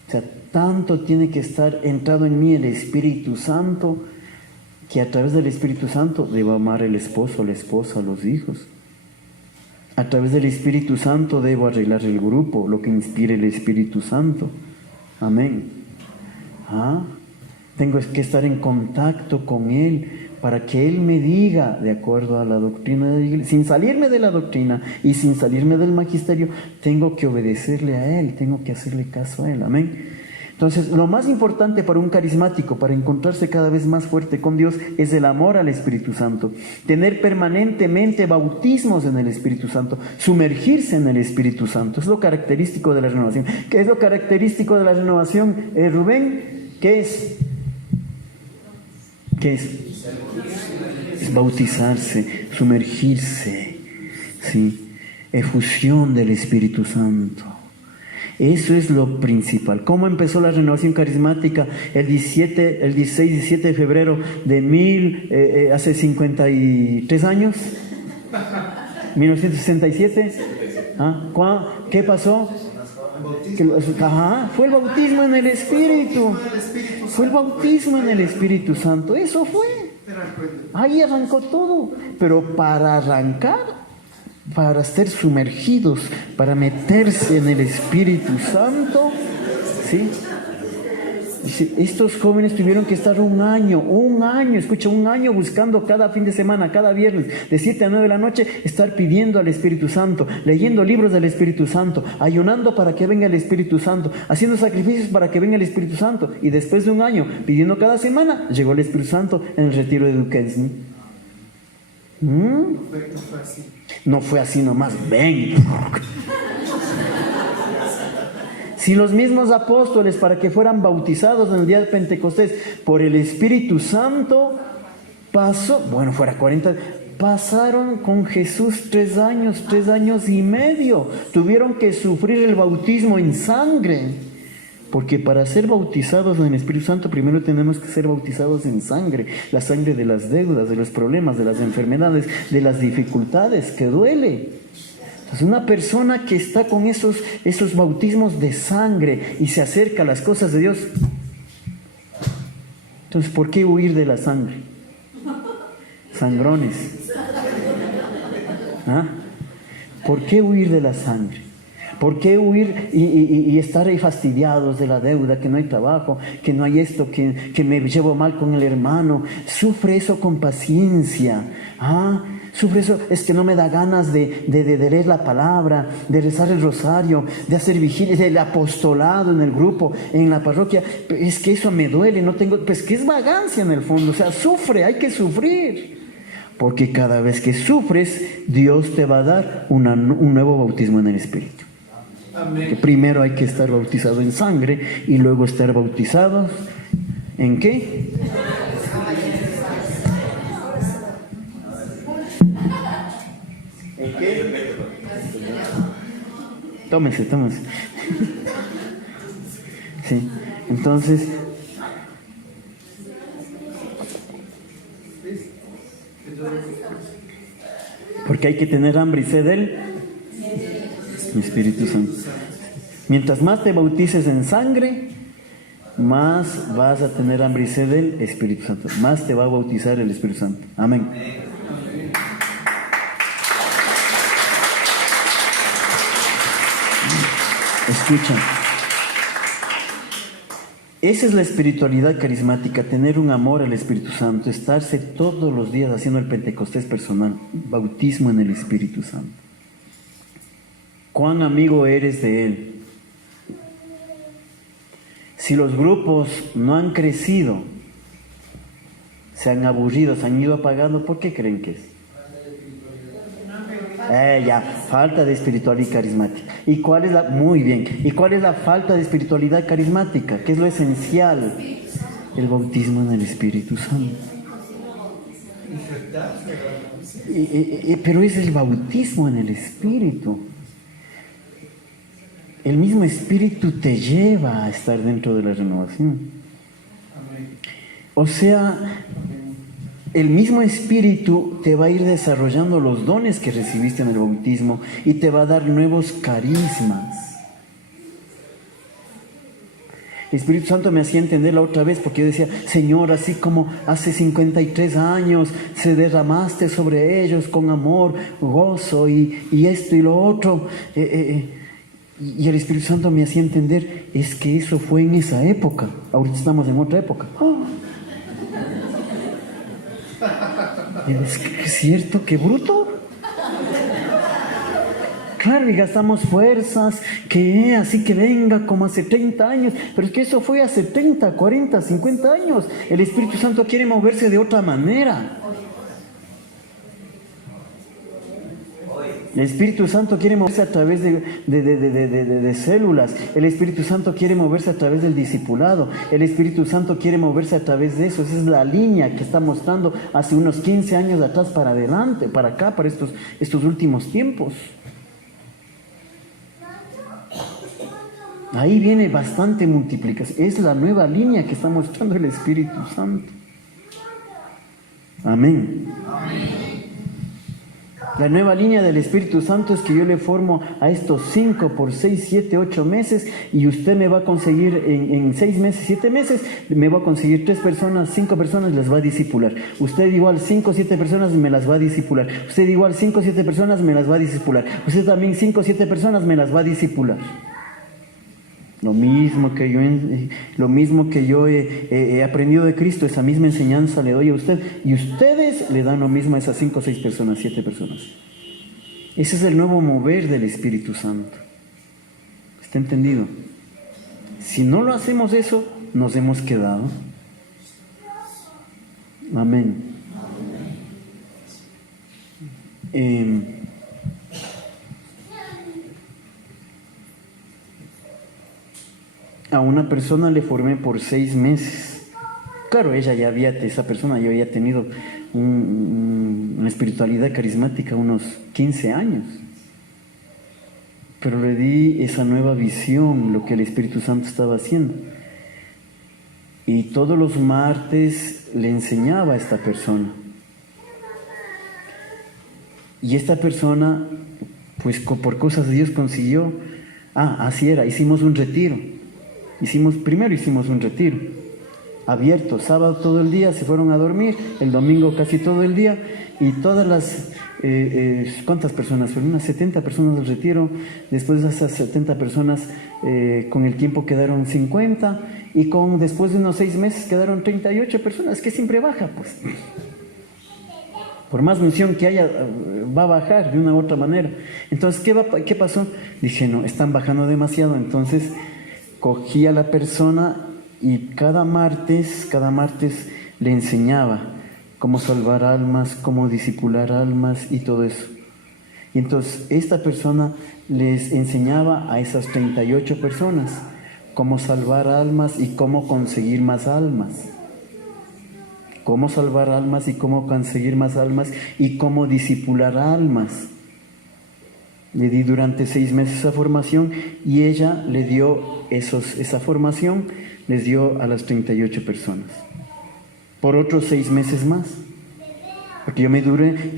O sea, tanto tiene que estar entrado en mí el Espíritu Santo, que a través del Espíritu Santo debo amar al esposo, la esposa, los hijos. A través del Espíritu Santo debo arreglar el grupo, lo que inspire el Espíritu Santo. Amén. Tengo que estar en contacto con Él para que Él me diga de acuerdo a la doctrina de la iglesia. Sin salirme de la doctrina y sin salirme del magisterio, tengo que obedecerle a Él, tengo que hacerle caso a Él. Amén. Entonces, lo más importante para un carismático, para encontrarse cada vez más fuerte con Dios, es el amor al Espíritu Santo. Tener permanentemente bautismos en el Espíritu Santo, sumergirse en el Espíritu Santo. Es lo característico de la renovación. ¿Qué es lo característico de la renovación, Rubén? ¿Qué es? ¿Qué es? Es bautizarse, sumergirse, ¿sí? Efusión del Espíritu Santo. Eso es lo principal. ¿Cómo empezó la renovación carismática? El 16-17 de febrero de hace 53 años, 1967. ¿Qué pasó? Fue el bautismo en el Espíritu. Fue el bautismo en el Espíritu Santo. Eso fue. Ahí arrancó todo. Pero para arrancar, para ser sumergidos, para meterse en el Espíritu Santo, ¿sí? Estos jóvenes tuvieron que estar un año, escucha, un año buscando cada fin de semana, cada viernes, de 7 a 9 de la noche, estar pidiendo al Espíritu Santo, leyendo libros del Espíritu Santo, ayunando para que venga el Espíritu Santo, haciendo sacrificios para que venga el Espíritu Santo. Y después de un año, pidiendo cada semana, llegó el Espíritu Santo en el retiro de Duquesne. No fue así nomás, ven. Si los mismos apóstoles, para que fueran bautizados en el día de Pentecostés por el Espíritu Santo, pasaron con Jesús 3 años y medio. Tuvieron que sufrir el bautismo en sangre. Porque para ser bautizados en el Espíritu Santo, primero tenemos que ser bautizados en sangre. La sangre de las deudas, de los problemas, de las enfermedades, de las dificultades, que duele. Entonces, una persona que está con esos bautismos de sangre y se acerca a las cosas de Dios, entonces, ¿por qué huir de la sangre? Sangrones. ¿Por qué huir de la sangre? ¿Por qué huir y estar ahí fastidiados de la deuda, que no hay trabajo, que no hay esto, que me llevo mal con el hermano? Sufre eso con paciencia. Sufre eso, es que no me da ganas de leer la palabra, de rezar el rosario, de hacer vigilia, del apostolado en el grupo, en la parroquia. Es que eso me duele, no tengo, pues que es vagancia en el fondo. O sea, sufre, hay que sufrir. Porque cada vez que sufres, Dios te va a dar un nuevo bautismo en el Espíritu. Amén. Que primero hay que estar bautizado en sangre y luego estar bautizados ¿en qué? ¿En qué? Tómese. Sí, entonces, porque hay que tener hambre y sed del Espíritu Santo. Mientras más te bautices en sangre, más vas a tener hambre y sed del Espíritu Santo. Más te va a bautizar el Espíritu Santo. Amén. Escucha. Esa es la espiritualidad carismática, tener un amor al Espíritu Santo, estarse todos los días haciendo el Pentecostés personal, bautismo en el Espíritu Santo. ¿Cuán amigo eres de Él? Si los grupos no han crecido, se han aburrido, se han ido apagando, ¿por qué creen que es? Falta de espiritualidad carismática. ¿Y cuál es muy bien? ¿Y cuál es la falta de espiritualidad carismática? ¿Qué es lo esencial? El bautismo en el Espíritu Santo. Pero es el bautismo en el Espíritu. El mismo Espíritu te lleva a estar dentro de la renovación. O sea, el mismo Espíritu te va a ir desarrollando los dones que recibiste en el bautismo y te va a dar nuevos carismas. El Espíritu Santo me hacía entender la otra vez, porque yo decía, Señor, así como hace 53 años se derramaste sobre ellos con amor, gozo y esto y lo otro, Y el Espíritu Santo me hacía entender, es que eso fue en esa época, ahorita estamos en otra época. Es que es cierto, qué bruto. Claro, y gastamos fuerzas, que así que venga como hace 30 años, pero es que eso fue hace 30, 40, 50 años. El Espíritu Santo quiere moverse de otra manera. El Espíritu Santo quiere moverse a través de células. El Espíritu Santo quiere moverse a través del discipulado. El Espíritu Santo quiere moverse a través de eso. Esa es la línea que está mostrando hace unos 15 años atrás para adelante, para acá, para estos últimos tiempos. Ahí viene bastante multiplicación. Es la nueva línea que está mostrando el Espíritu Santo. Amén. La nueva línea del Espíritu Santo es que yo le formo a estos 5 por 6, 7, 8 meses y usted me va a conseguir en 6 meses, 7 meses, me va a conseguir 3 personas, 5 personas, las va a discipular. Usted igual 5, 7 personas me las va a discipular. Usted igual 5, 7 personas me las va a discipular. Usted también 5, 7 personas me las va a discipular. Lo mismo que yo he aprendido de Cristo, esa misma enseñanza le doy a usted, y ustedes le dan lo mismo a esas 5, 6 personas, 7 personas. Ese es el nuevo mover del Espíritu Santo. ¿Está entendido? Si no lo hacemos eso, nos hemos quedado. Amén. A una persona le formé por 6 meses. Claro, esa persona ya había tenido una espiritualidad carismática unos 15 años. Pero le di esa nueva visión, lo que el Espíritu Santo estaba haciendo. Y todos los martes le enseñaba a esta persona. Y esta persona, pues por cosas de Dios consiguió. Así era, hicimos un retiro. Primero hicimos un retiro abierto, sábado todo el día, se fueron a dormir, el domingo casi todo el día, y todas las, ¿cuántas personas fueron? Unas 70 personas del retiro. Después de esas 70 personas, con el tiempo quedaron 50, y después de unos 6 meses quedaron 38 personas, que siempre baja, pues. Por más misión que haya, va a bajar de una u otra manera. Entonces, ¿qué pasó? Dije, no, están bajando demasiado. Entonces cogí a la persona y cada martes le enseñaba cómo salvar almas, cómo discipular almas y todo eso. Y entonces esta persona les enseñaba a esas 38 personas cómo salvar almas y cómo conseguir más almas. Cómo salvar almas y cómo conseguir más almas y cómo discipular almas. Le di durante 6 meses esa formación y ella le dio esa formación, les dio a las 38 personas. Por otros 6 meses más. Porque yo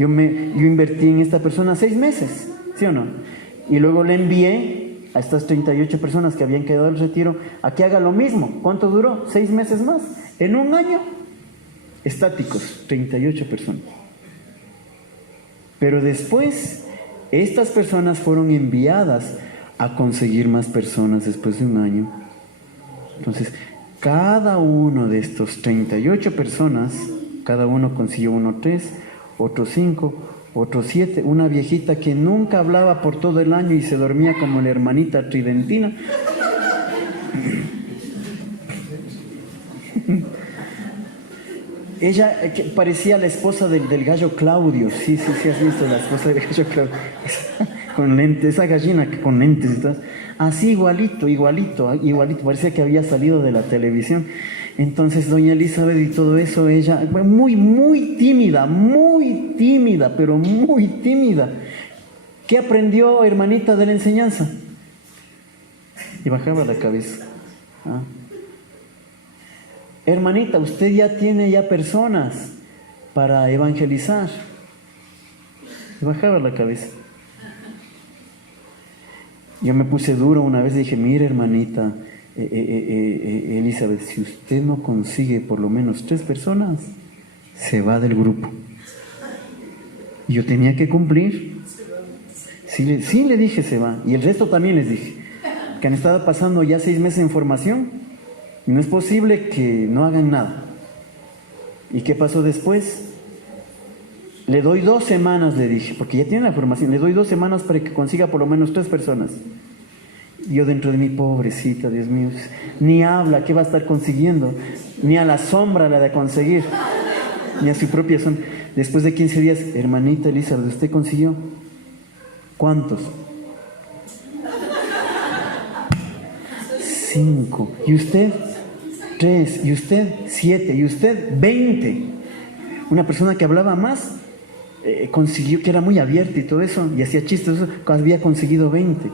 invertí en esta persona 6 meses, ¿sí o no? Y luego le envié a estas 38 personas que habían quedado del retiro a que haga lo mismo. ¿Cuánto duró? 6 meses más. En un año, estáticos, 38 personas. Pero después, estas personas fueron enviadas a conseguir más personas después de un año. Entonces, cada uno de estos 38 personas, cada uno consiguió uno 3, otro 5, otro 7, una viejita que nunca hablaba por todo el año y se dormía como la hermanita tridentina. Ella que parecía la esposa del gallo Claudio. Sí, has visto la esposa del gallo Claudio. Con lentes, esa gallina que con lentes y todo. Así igualito, parecía que había salido de la televisión. Entonces doña Elizabeth y todo eso, ella muy tímida, pero muy tímida. ¿Qué aprendió, hermanita, de la enseñanza? Y bajaba la cabeza. Hermanita, usted ya tiene personas para evangelizar. Y bajaba la cabeza. Yo me puse duro una vez y dije, mire hermanita Elizabeth, si usted no consigue por lo menos 3 personas, se va del grupo. Y yo tenía que cumplir. Sí, le dije, se va. Y el resto también les dije. que han estado pasando ya 6 meses en formación. No es posible que no hagan nada. ¿Y qué pasó después? Le doy 2 semanas, le dije, porque ya tiene la formación, le doy 2 semanas para que consiga por lo menos 3 personas. Yo dentro de mi pobrecita, Dios mío, ni habla, ¿qué va a estar consiguiendo? Ni a la sombra la de conseguir, ni a su propia sombra. Después de 15 días, hermanita Elizabeth, ¿usted consiguió? ¿Cuántos? 5. ¿Y usted? 3. ¿Y usted? 7. ¿Y usted? 20. Una persona que hablaba más, consiguió, que era muy abierta y todo eso, y hacía chistes, eso, había conseguido 20.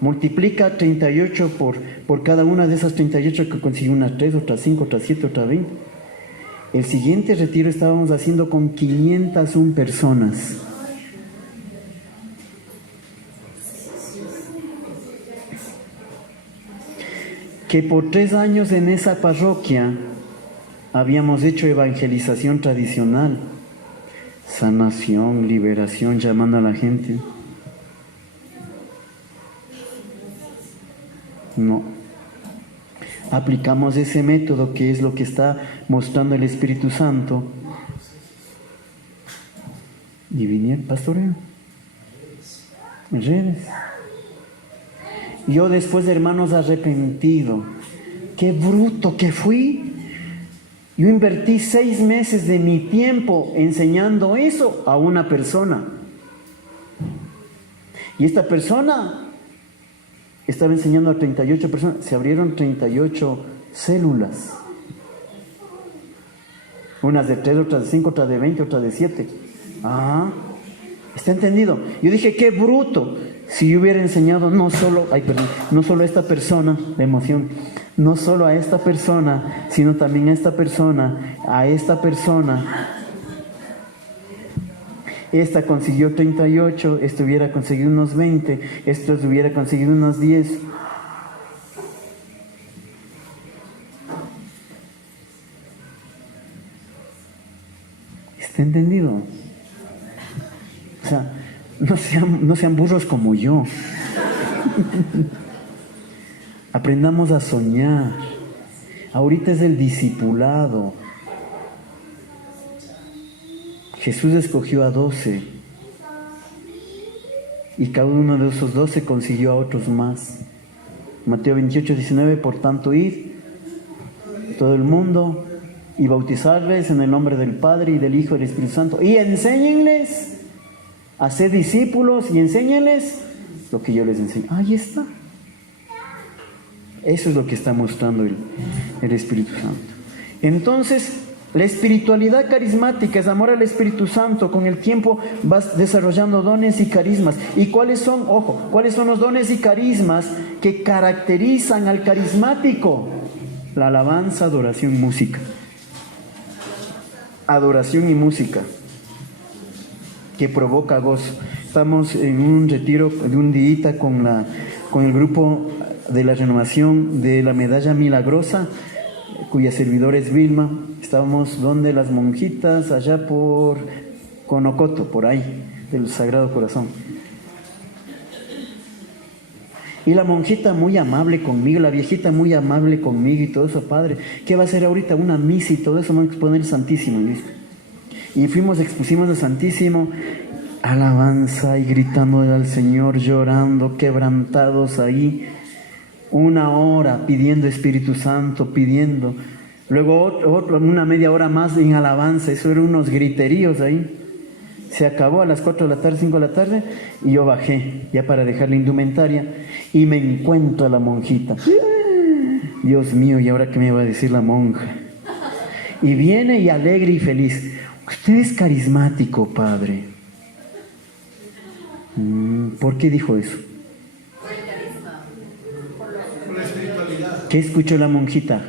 Multiplica 38 por cada una de esas 38 que consiguió, unas 3, otras 5, otras 7, otras 20. El siguiente retiro estábamos haciendo con 501 personas. Que por 3 años en esa parroquia habíamos hecho evangelización tradicional, sanación, liberación, llamando a la gente. No. Aplicamos ese método que es lo que está mostrando el Espíritu Santo. Y vinieron pastoreo. Redes. Yo después, hermanos, arrepentido. Qué bruto que fui. Yo invertí 6 meses de mi tiempo enseñando eso a una persona. Y esta persona estaba enseñando a 38 personas. Se abrieron 38 células. Unas de 3, otras de 5, otras de 20, otras de 7. Ah, ¿está entendido? Yo dije, qué bruto. Si yo hubiera enseñado no solo a esta persona, la emoción, no solo a esta persona, sino también a esta persona, esta consiguió 38, esto hubiera conseguido unos 20, esto hubiera conseguido unos 10. ¿Está entendido? O sea, no sean burros como yo. Aprendamos a soñar. Ahorita es el discipulado. Jesús escogió a 12 y cada uno de esos 12 consiguió a otros más. Mateo 28, 19, por tanto, id todo el mundo y bautizarles en el nombre del Padre y del Hijo y del Espíritu Santo y enséñenles a ser discípulos y enséñenles lo que yo les enseño. Ahí está. Eso es lo que está mostrando el Espíritu Santo. Entonces, la espiritualidad carismática es amor al Espíritu Santo. Con el tiempo vas desarrollando dones y carismas. ¿Y cuáles son? Ojo, ¿cuáles son los dones y carismas que caracterizan al carismático? La alabanza, adoración, música. Adoración y música que provoca gozo. Estamos en un retiro de un día con el grupo de la renovación de la Medalla Milagrosa, cuya servidor es Vilma. Estábamos donde las monjitas, allá por Conocoto, por ahí, del Sagrado Corazón. Y la monjita muy amable conmigo, la viejita muy amable conmigo y todo eso, padre, ¿qué va a hacer ahorita? Una misa y todo eso, vamos a exponer el Santísimo, ¿viste? Y expusimos el Santísimo, alabanza y gritándole al Señor, llorando, quebrantados ahí, 1 hora pidiendo Espíritu Santo, pidiendo. Luego una media hora más en alabanza, eso eran unos griteríos ahí. Se acabó a las 4 de la tarde, 5 de la tarde, y yo bajé ya para dejar la indumentaria y me encuentro a la monjita. Dios mío, ¿y ahora qué me va a decir la monja? Y viene y alegre y feliz. Usted es carismático, padre. ¿Por qué dijo eso? ¿Qué escuchó la monjita?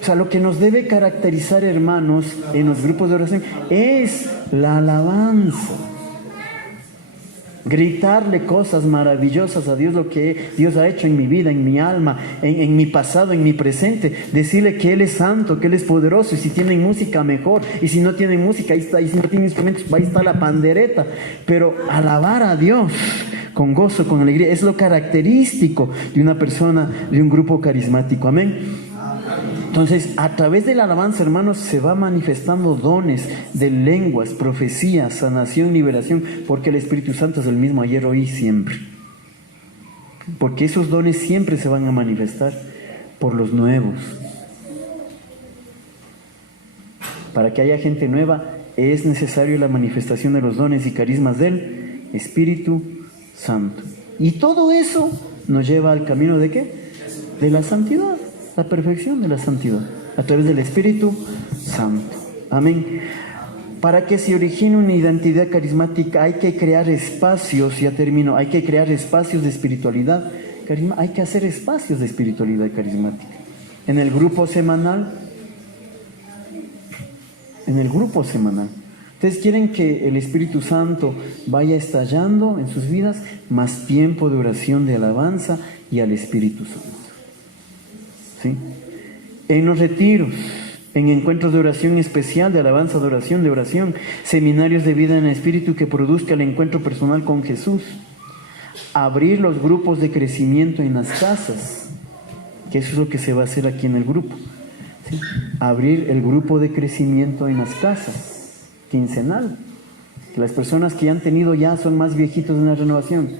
O sea, lo que nos debe caracterizar, hermanos, en los grupos de oración es la alabanza. gritarle cosas maravillosas a Dios, lo que Dios ha hecho en mi vida, en mi alma, en mi pasado, en mi presente, decirle que Él es santo, que Él es poderoso, y si tienen música mejor, y si no tienen música, ahí está, y si no tienen instrumentos, ahí está la pandereta, pero alabar a Dios con gozo, con alegría, es lo característico de una persona, de un grupo carismático, amén. Entonces, a través de la alabanza, hermanos, se va manifestando dones de lenguas, profecías, sanación, liberación, porque el Espíritu Santo es el mismo ayer, hoy y siempre. Porque esos dones siempre se van a manifestar por los nuevos. Para que haya gente nueva, es necesario la manifestación de los dones y carismas del Espíritu Santo. Y todo eso nos lleva al camino ¿de qué? De la santidad. La perfección de la santidad a través del Espíritu Santo. Amén. Para que se origine una identidad carismática hay que crear espacios, ya termino, hay que crear espacios de espiritualidad. Hay que hacer espacios de espiritualidad carismática. En el grupo semanal. Ustedes quieren que el Espíritu Santo vaya estallando en sus vidas, más tiempo de oración, de alabanza y al Espíritu Santo. ¿Sí? En los retiros, en encuentros de oración especial, de alabanza, de oración, seminarios de vida en el Espíritu que produzca el encuentro personal con Jesús, abrir los grupos de crecimiento en las casas, que eso es lo que se va a hacer aquí en el grupo, ¿sí? Abrir el grupo de crecimiento en las casas, quincenal, que las personas que ya han tenido ya son más viejitos en la renovación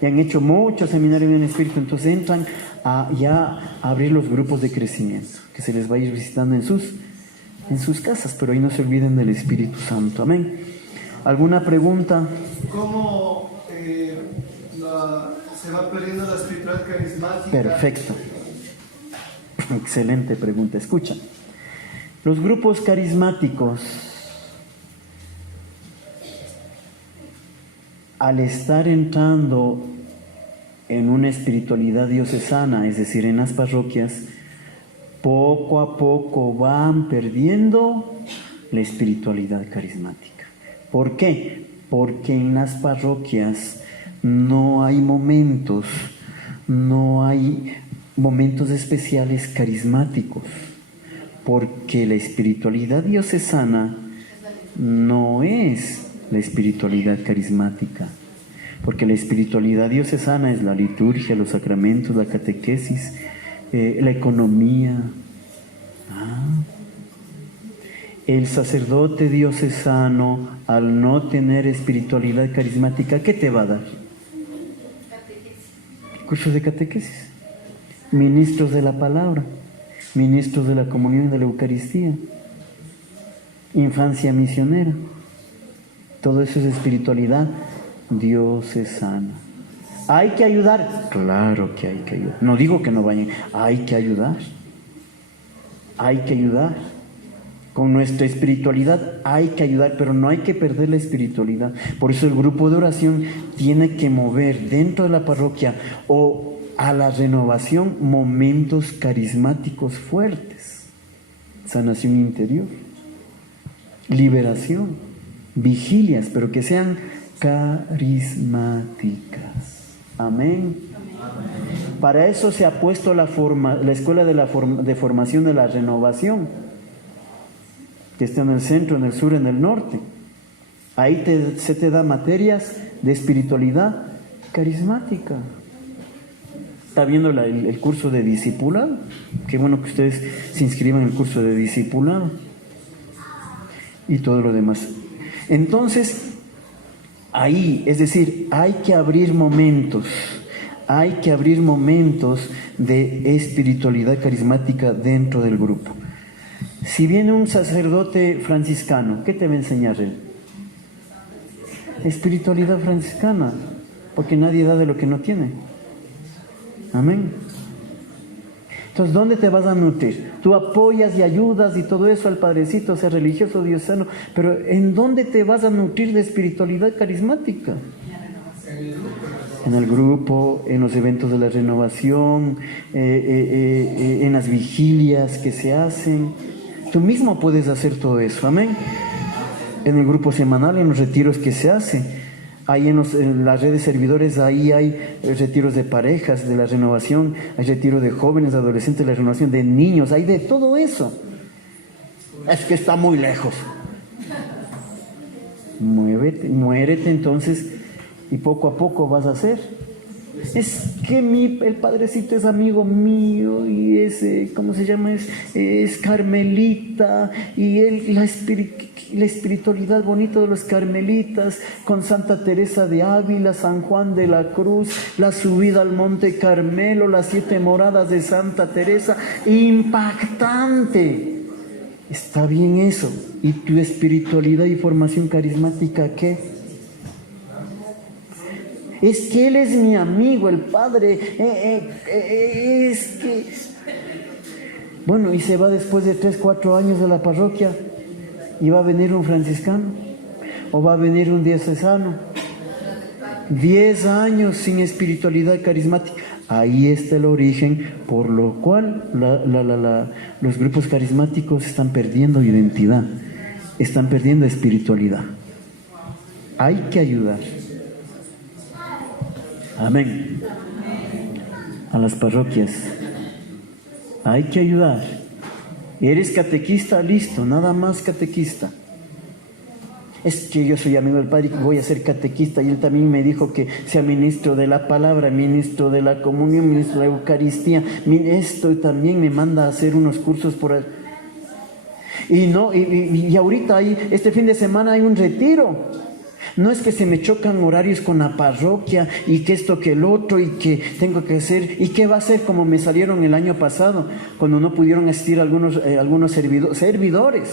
y han hecho muchos seminarios en el Espíritu, entonces entran a ya abrir los grupos de crecimiento, que se les va a ir visitando en sus casas, pero ahí no se olviden del Espíritu Santo. Amén. ¿Alguna pregunta? ¿Cómo se va perdiendo la espiritualidad carismática? Perfecto. Excelente pregunta. Escucha. Los grupos carismáticos, al estar entrando en una espiritualidad diocesana, es decir, en las parroquias, poco a poco van perdiendo la espiritualidad carismática. ¿Por qué? Porque en las parroquias no hay momentos especiales carismáticos, porque la espiritualidad diocesana no es la espiritualidad carismática. Porque la espiritualidad diocesana es la liturgia, los sacramentos, la catequesis, la economía. El sacerdote diocesano, al no tener espiritualidad carismática, ¿qué te va a dar? Cursos de catequesis, ministros de la palabra, ministros de la comunión y de la Eucaristía, infancia misionera. Todo eso es espiritualidad diocesana. ¿Hay que ayudar? Claro que hay que ayudar. No digo que no vayan. Hay que ayudar. Hay que ayudar. Con nuestra espiritualidad hay que ayudar, pero no hay que perder la espiritualidad. Por eso el grupo de oración tiene que mover dentro de la parroquia o a la renovación momentos carismáticos fuertes. Sanación interior, liberación, vigilias, pero que sean carismáticas. Amén. Para eso se ha puesto la escuela de formación de la renovación, que está en el centro, en el sur, en el norte. Ahí se te da materias de espiritualidad carismática. Está viendo el curso de discipulado. Qué bueno que ustedes se inscriban en el curso de discipulado y todo lo demás. Entonces, ahí, es decir, hay que abrir momentos de espiritualidad carismática dentro del grupo. Si viene un sacerdote franciscano, ¿qué te va a enseñar él? Espiritualidad franciscana, porque nadie da de lo que no tiene. Amén. Entonces, ¿dónde te vas a nutrir? Tú apoyas y ayudas y todo eso al padrecito, sea religioso o diocesano, pero ¿en dónde te vas a nutrir de espiritualidad carismática? En el grupo, en los eventos de la renovación, en las vigilias que se hacen. Tú mismo puedes hacer todo eso, amén. En el grupo semanal, en los retiros que se hacen. Ahí en las redes servidores, ahí hay retiros de parejas, de la renovación, hay retiro de jóvenes, adolescentes, de la renovación de niños, hay de todo eso. Es que está muy lejos. Muérete entonces y poco a poco vas a hacer. Es que el padrecito es amigo mío y es, ¿cómo se llama? Es carmelita y la espiritualidad bonita de los carmelitas con Santa Teresa de Ávila, San Juan de la Cruz, la subida al Monte Carmelo, las 7 moradas de Santa Teresa, impactante. Está bien eso. ¿Y tu espiritualidad y formación carismática qué? Es que él es mi amigo, el padre, es que... Bueno, y se va después de 3, 4 años de la parroquia y va a venir un franciscano o va a venir un diocesano. 10 años sin espiritualidad carismática. Ahí está el origen por lo cual los grupos carismáticos están perdiendo identidad, están perdiendo espiritualidad. Hay que ayudar. Amén. A las parroquias. Hay que ayudar. ¿Eres catequista? Listo, nada más catequista. Es que yo soy amigo del padre y voy a ser catequista, y él también me dijo que sea ministro de la palabra, ministro de la comunión, ministro de la Eucaristía. Esto también me manda a hacer unos cursos por ahí. Y ahorita este fin de semana hay un retiro. No es que se me chocan horarios con la parroquia y que esto, que el otro, y que tengo que hacer, y qué va a hacer como me salieron el año pasado, cuando no pudieron asistir algunos servidores.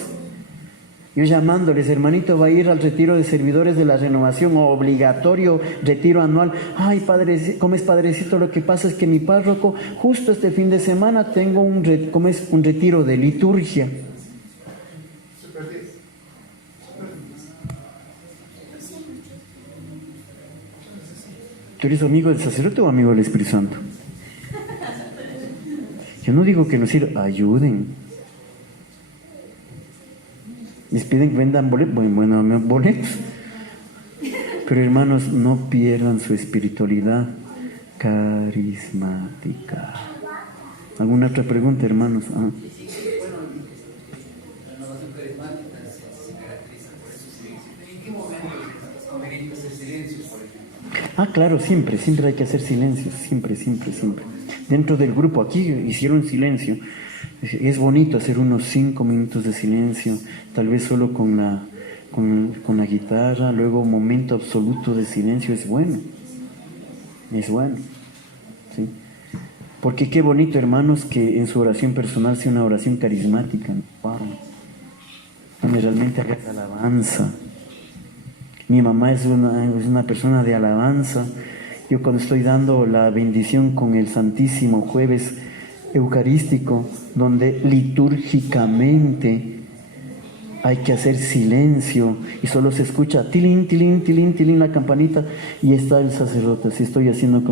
Yo llamándoles, hermanito, va a ir al retiro de servidores de la renovación, o obligatorio retiro anual. Ay, padre, ¿cómo es, padrecito? Lo que pasa es que mi párroco, justo este fin de semana tengo un retiro de liturgia. ¿Tú eres amigo del sacerdote o amigo del Espíritu Santo? Yo no digo que nos sirva, ayuden. Les piden que vendan boletos, bueno, boletos. Pero hermanos, no pierdan su espiritualidad carismática. ¿Alguna otra pregunta, hermanos? La renovación carismática se caracteriza por esos silencios. ¿En qué momento es conveniente hacer silencios, por ejemplo? Claro, siempre hay que hacer silencios, siempre. Dentro del grupo, aquí hicieron silencio. Es bonito hacer unos 5 minutos de silencio, tal vez solo con la guitarra, luego un momento absoluto de silencio. Es bueno, ¿sí? Porque qué bonito, hermanos, que en su oración personal sea una oración carismática. Wow. Donde realmente hagas alabanza. Mi mamá es una persona de alabanza. Yo cuando estoy dando la bendición con el Santísimo Jueves Eucarístico, donde litúrgicamente hay que hacer silencio y solo se escucha tilín, tilín, tilín, tilín la campanita, y está el sacerdote, así estoy haciendo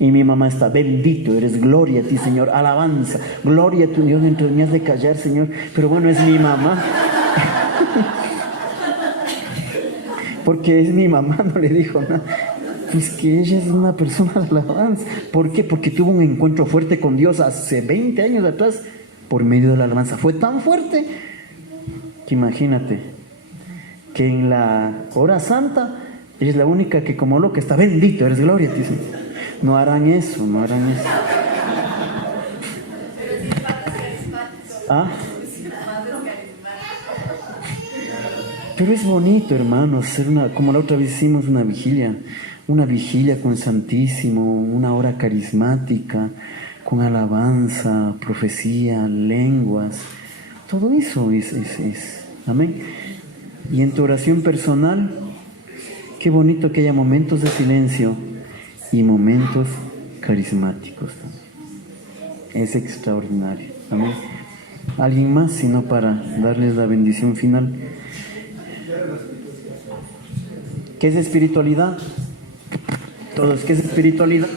y mi mamá está, bendito eres, gloria a ti, Señor, alabanza, gloria a tu Dios, dentro de mí has de callar, Señor, pero bueno, es mi mamá. Porque es mi mamá, no le dijo nada. Pues que ella es una persona de alabanza. ¿Por qué? Porque tuvo un encuentro fuerte con Dios hace 20 años atrás por medio de la alabanza. Fue tan fuerte que imagínate que en la hora santa ella es la única que como loca está, bendito eres, gloria a ti. No harán eso. Pero es bonito, hermanos, como la otra vez hicimos una vigilia con el Santísimo, una hora carismática, con alabanza, profecía, lenguas, todo eso es. Amén. Y en tu oración personal, qué bonito que haya momentos de silencio y momentos carismáticos también. Es extraordinario. Amén. ¿Alguien más? Sino para darles la bendición final. ¿Qué es espiritualidad? Todos, ¿qué es espiritualidad?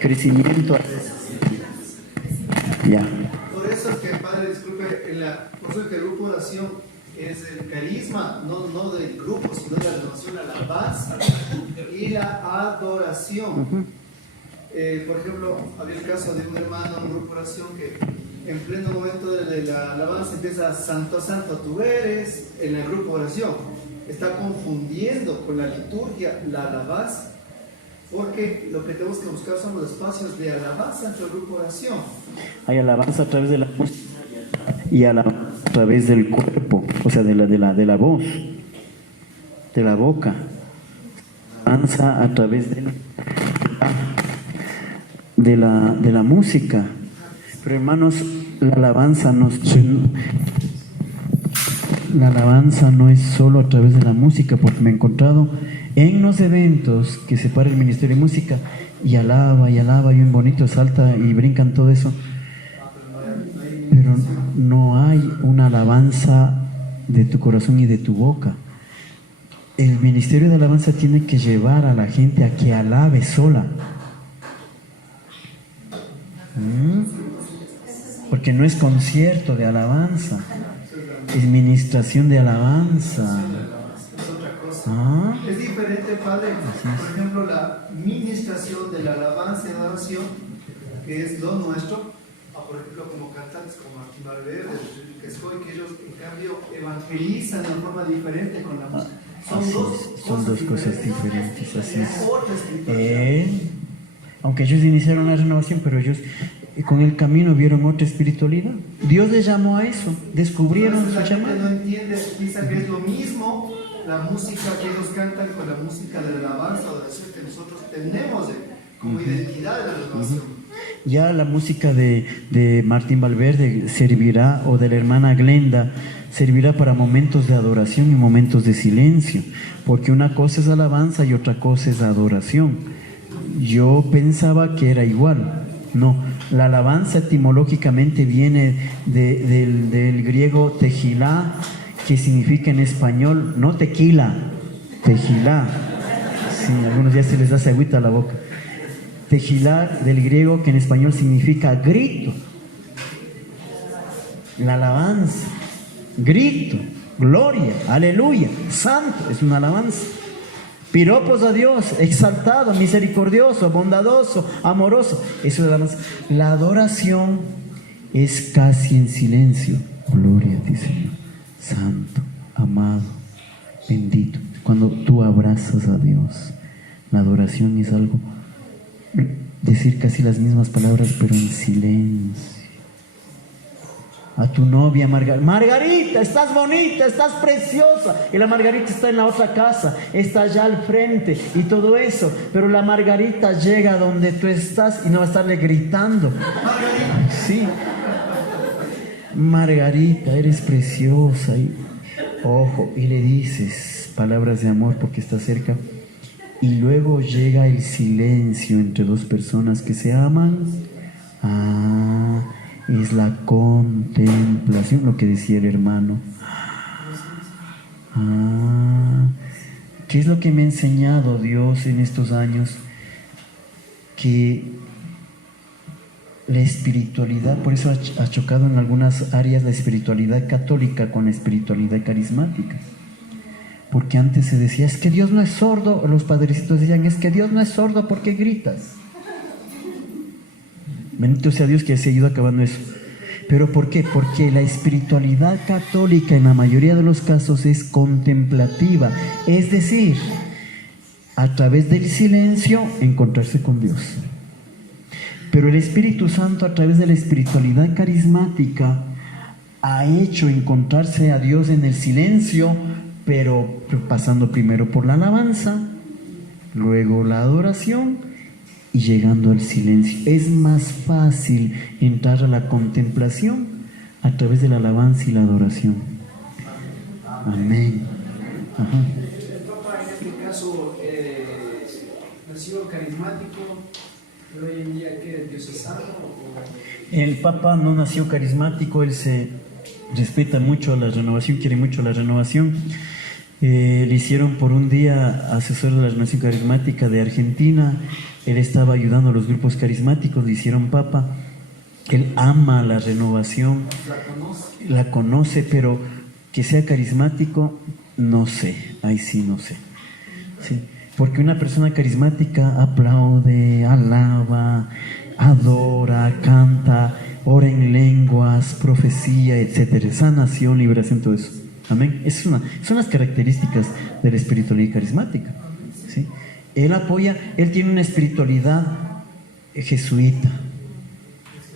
Crecimiento. Ya. Por eso es que, Padre, disculpe, por eso es que el grupo de oración es el carisma, no del grupo, sino de la renovación, la alabanza y la adoración. Por ejemplo, había el caso de un hermano en un grupo de oración que en pleno momento de la alabanza empieza: santo, santo tú eres, en el grupo de oración. Está confundiendo con la liturgia la alabanza, porque lo que tenemos que buscar son los espacios de alabanza entre el grupo de oración. Hay alabanza a través de la música y alabanza a través del cuerpo, o sea, de la voz, de la boca. Alabanza a través de la música. Pero hermanos, la alabanza no es solo a través de la música, porque me he encontrado en los eventos que se para el Ministerio de Música y alaba, y un bonito salta y brincan todo eso, pero no hay una alabanza de tu corazón y de tu boca. El Ministerio de Alabanza tiene que llevar a la gente a que alabe sola. Porque no es concierto de alabanza, es ministración de alabanza. Es otra cosa. Es diferente, Padre. Por ejemplo, la ministración de la alabanza y la oración, que es lo nuestro, por ejemplo, como cantantes como Martín Valverde, que ellos en cambio evangelizan de una forma diferente con la música. Son dos cosas diferentes, así es. Aunque ellos iniciaron la renovación, pero ellos con el camino vieron otra espiritualidad. Dios les llamó a eso, descubrieron su llamado. No entiende, piensa que es lo mismo la música que ellos cantan con la música de la alabanza o de la oración que nosotros tenemos como identidad de la renovación. Ya la música de Martín Valverde servirá, o de la hermana Glenda, servirá para momentos de adoración y momentos de silencio, porque una cosa es alabanza y otra cosa es adoración. Yo pensaba que era igual. No, la alabanza etimológicamente viene del griego tejilá, que significa en español, no tequila, tejilá. Sí, algunos ya se les hace agüita a la boca. Tejilá del griego, que en español significa grito. La alabanza, grito, gloria, aleluya, santo, es una alabanza. Piropos a Dios, exaltado, misericordioso, bondadoso, amoroso. Eso es la alabanza. La adoración es casi en silencio. Gloria a ti, Señor. Santo, amado, bendito. Cuando tú abrazas a Dios, la adoración es algo, decir casi las mismas palabras, pero en silencio. A tu novia Margarita, estás bonita, estás preciosa, y la Margarita está en la otra casa, está allá al frente y todo eso, pero la Margarita llega donde tú estás y no va a estarle gritando. Sí, Margarita, eres preciosa, y ojo, y le dices palabras de amor porque está cerca, y luego llega el silencio entre dos personas que se aman. Es la contemplación, lo que decía el hermano. ¿Qué es lo que me ha enseñado Dios en estos años? Que la espiritualidad, por eso ha chocado en algunas áreas la espiritualidad católica con la espiritualidad carismática. Porque antes se decía, es que Dios no es sordo, los padrecitos decían, es que Dios no es sordo, ¿por qué gritas? Bendito sea Dios que se ha ido acabando eso. ¿Pero por qué? Porque la espiritualidad católica en la mayoría de los casos es contemplativa, es decir, a través del silencio encontrarse con Dios. Pero el Espíritu Santo, a través de la espiritualidad carismática, ha hecho encontrarse a Dios en el silencio, pero pasando primero por la alabanza, luego la adoración y llegando al silencio. Es más fácil entrar a la contemplación a través de la alabanza y la adoración. Amén. El Papa en este caso nació carismático, pero hoy en día ¿qué? ¿Diocesano? El Papa no nació carismático, él se respeta mucho a la renovación, quiere mucho la renovación. Le hicieron por un día asesor de la renovación carismática de Argentina. Él estaba ayudando a los grupos carismáticos, le hicieron papa. Él ama la renovación, la conoce, pero Que sea carismático, no sé, ahí sí no sé. ¿Sí? Porque una persona carismática aplaude, alaba, adora, canta, ora en lenguas, profecía, etcétera, sanación, liberación, todo eso. Amén. Son las características de la espiritualidad carismática. ¿Sí? Él apoya, él tiene una espiritualidad jesuita.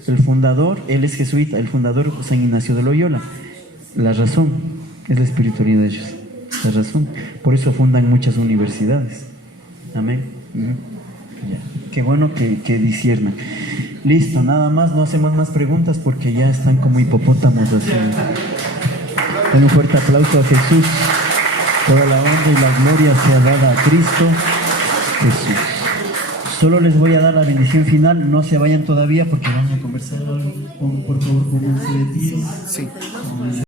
El fundador, él es jesuita, el fundador San Ignacio de Loyola. La razón es la espiritualidad de ellos. La razón. Por eso fundan muchas universidades. Amén. Ya. Qué bueno que disciernan. Listo, nada más, no hacemos más preguntas porque ya están como hipopótamos así. Un fuerte aplauso a Jesús. Toda la honra y la gloria sea dada a Cristo Jesús. Solo les voy a dar la bendición final, no se vayan todavía porque van a conversar. Por favor, pónganse de pie. Sí.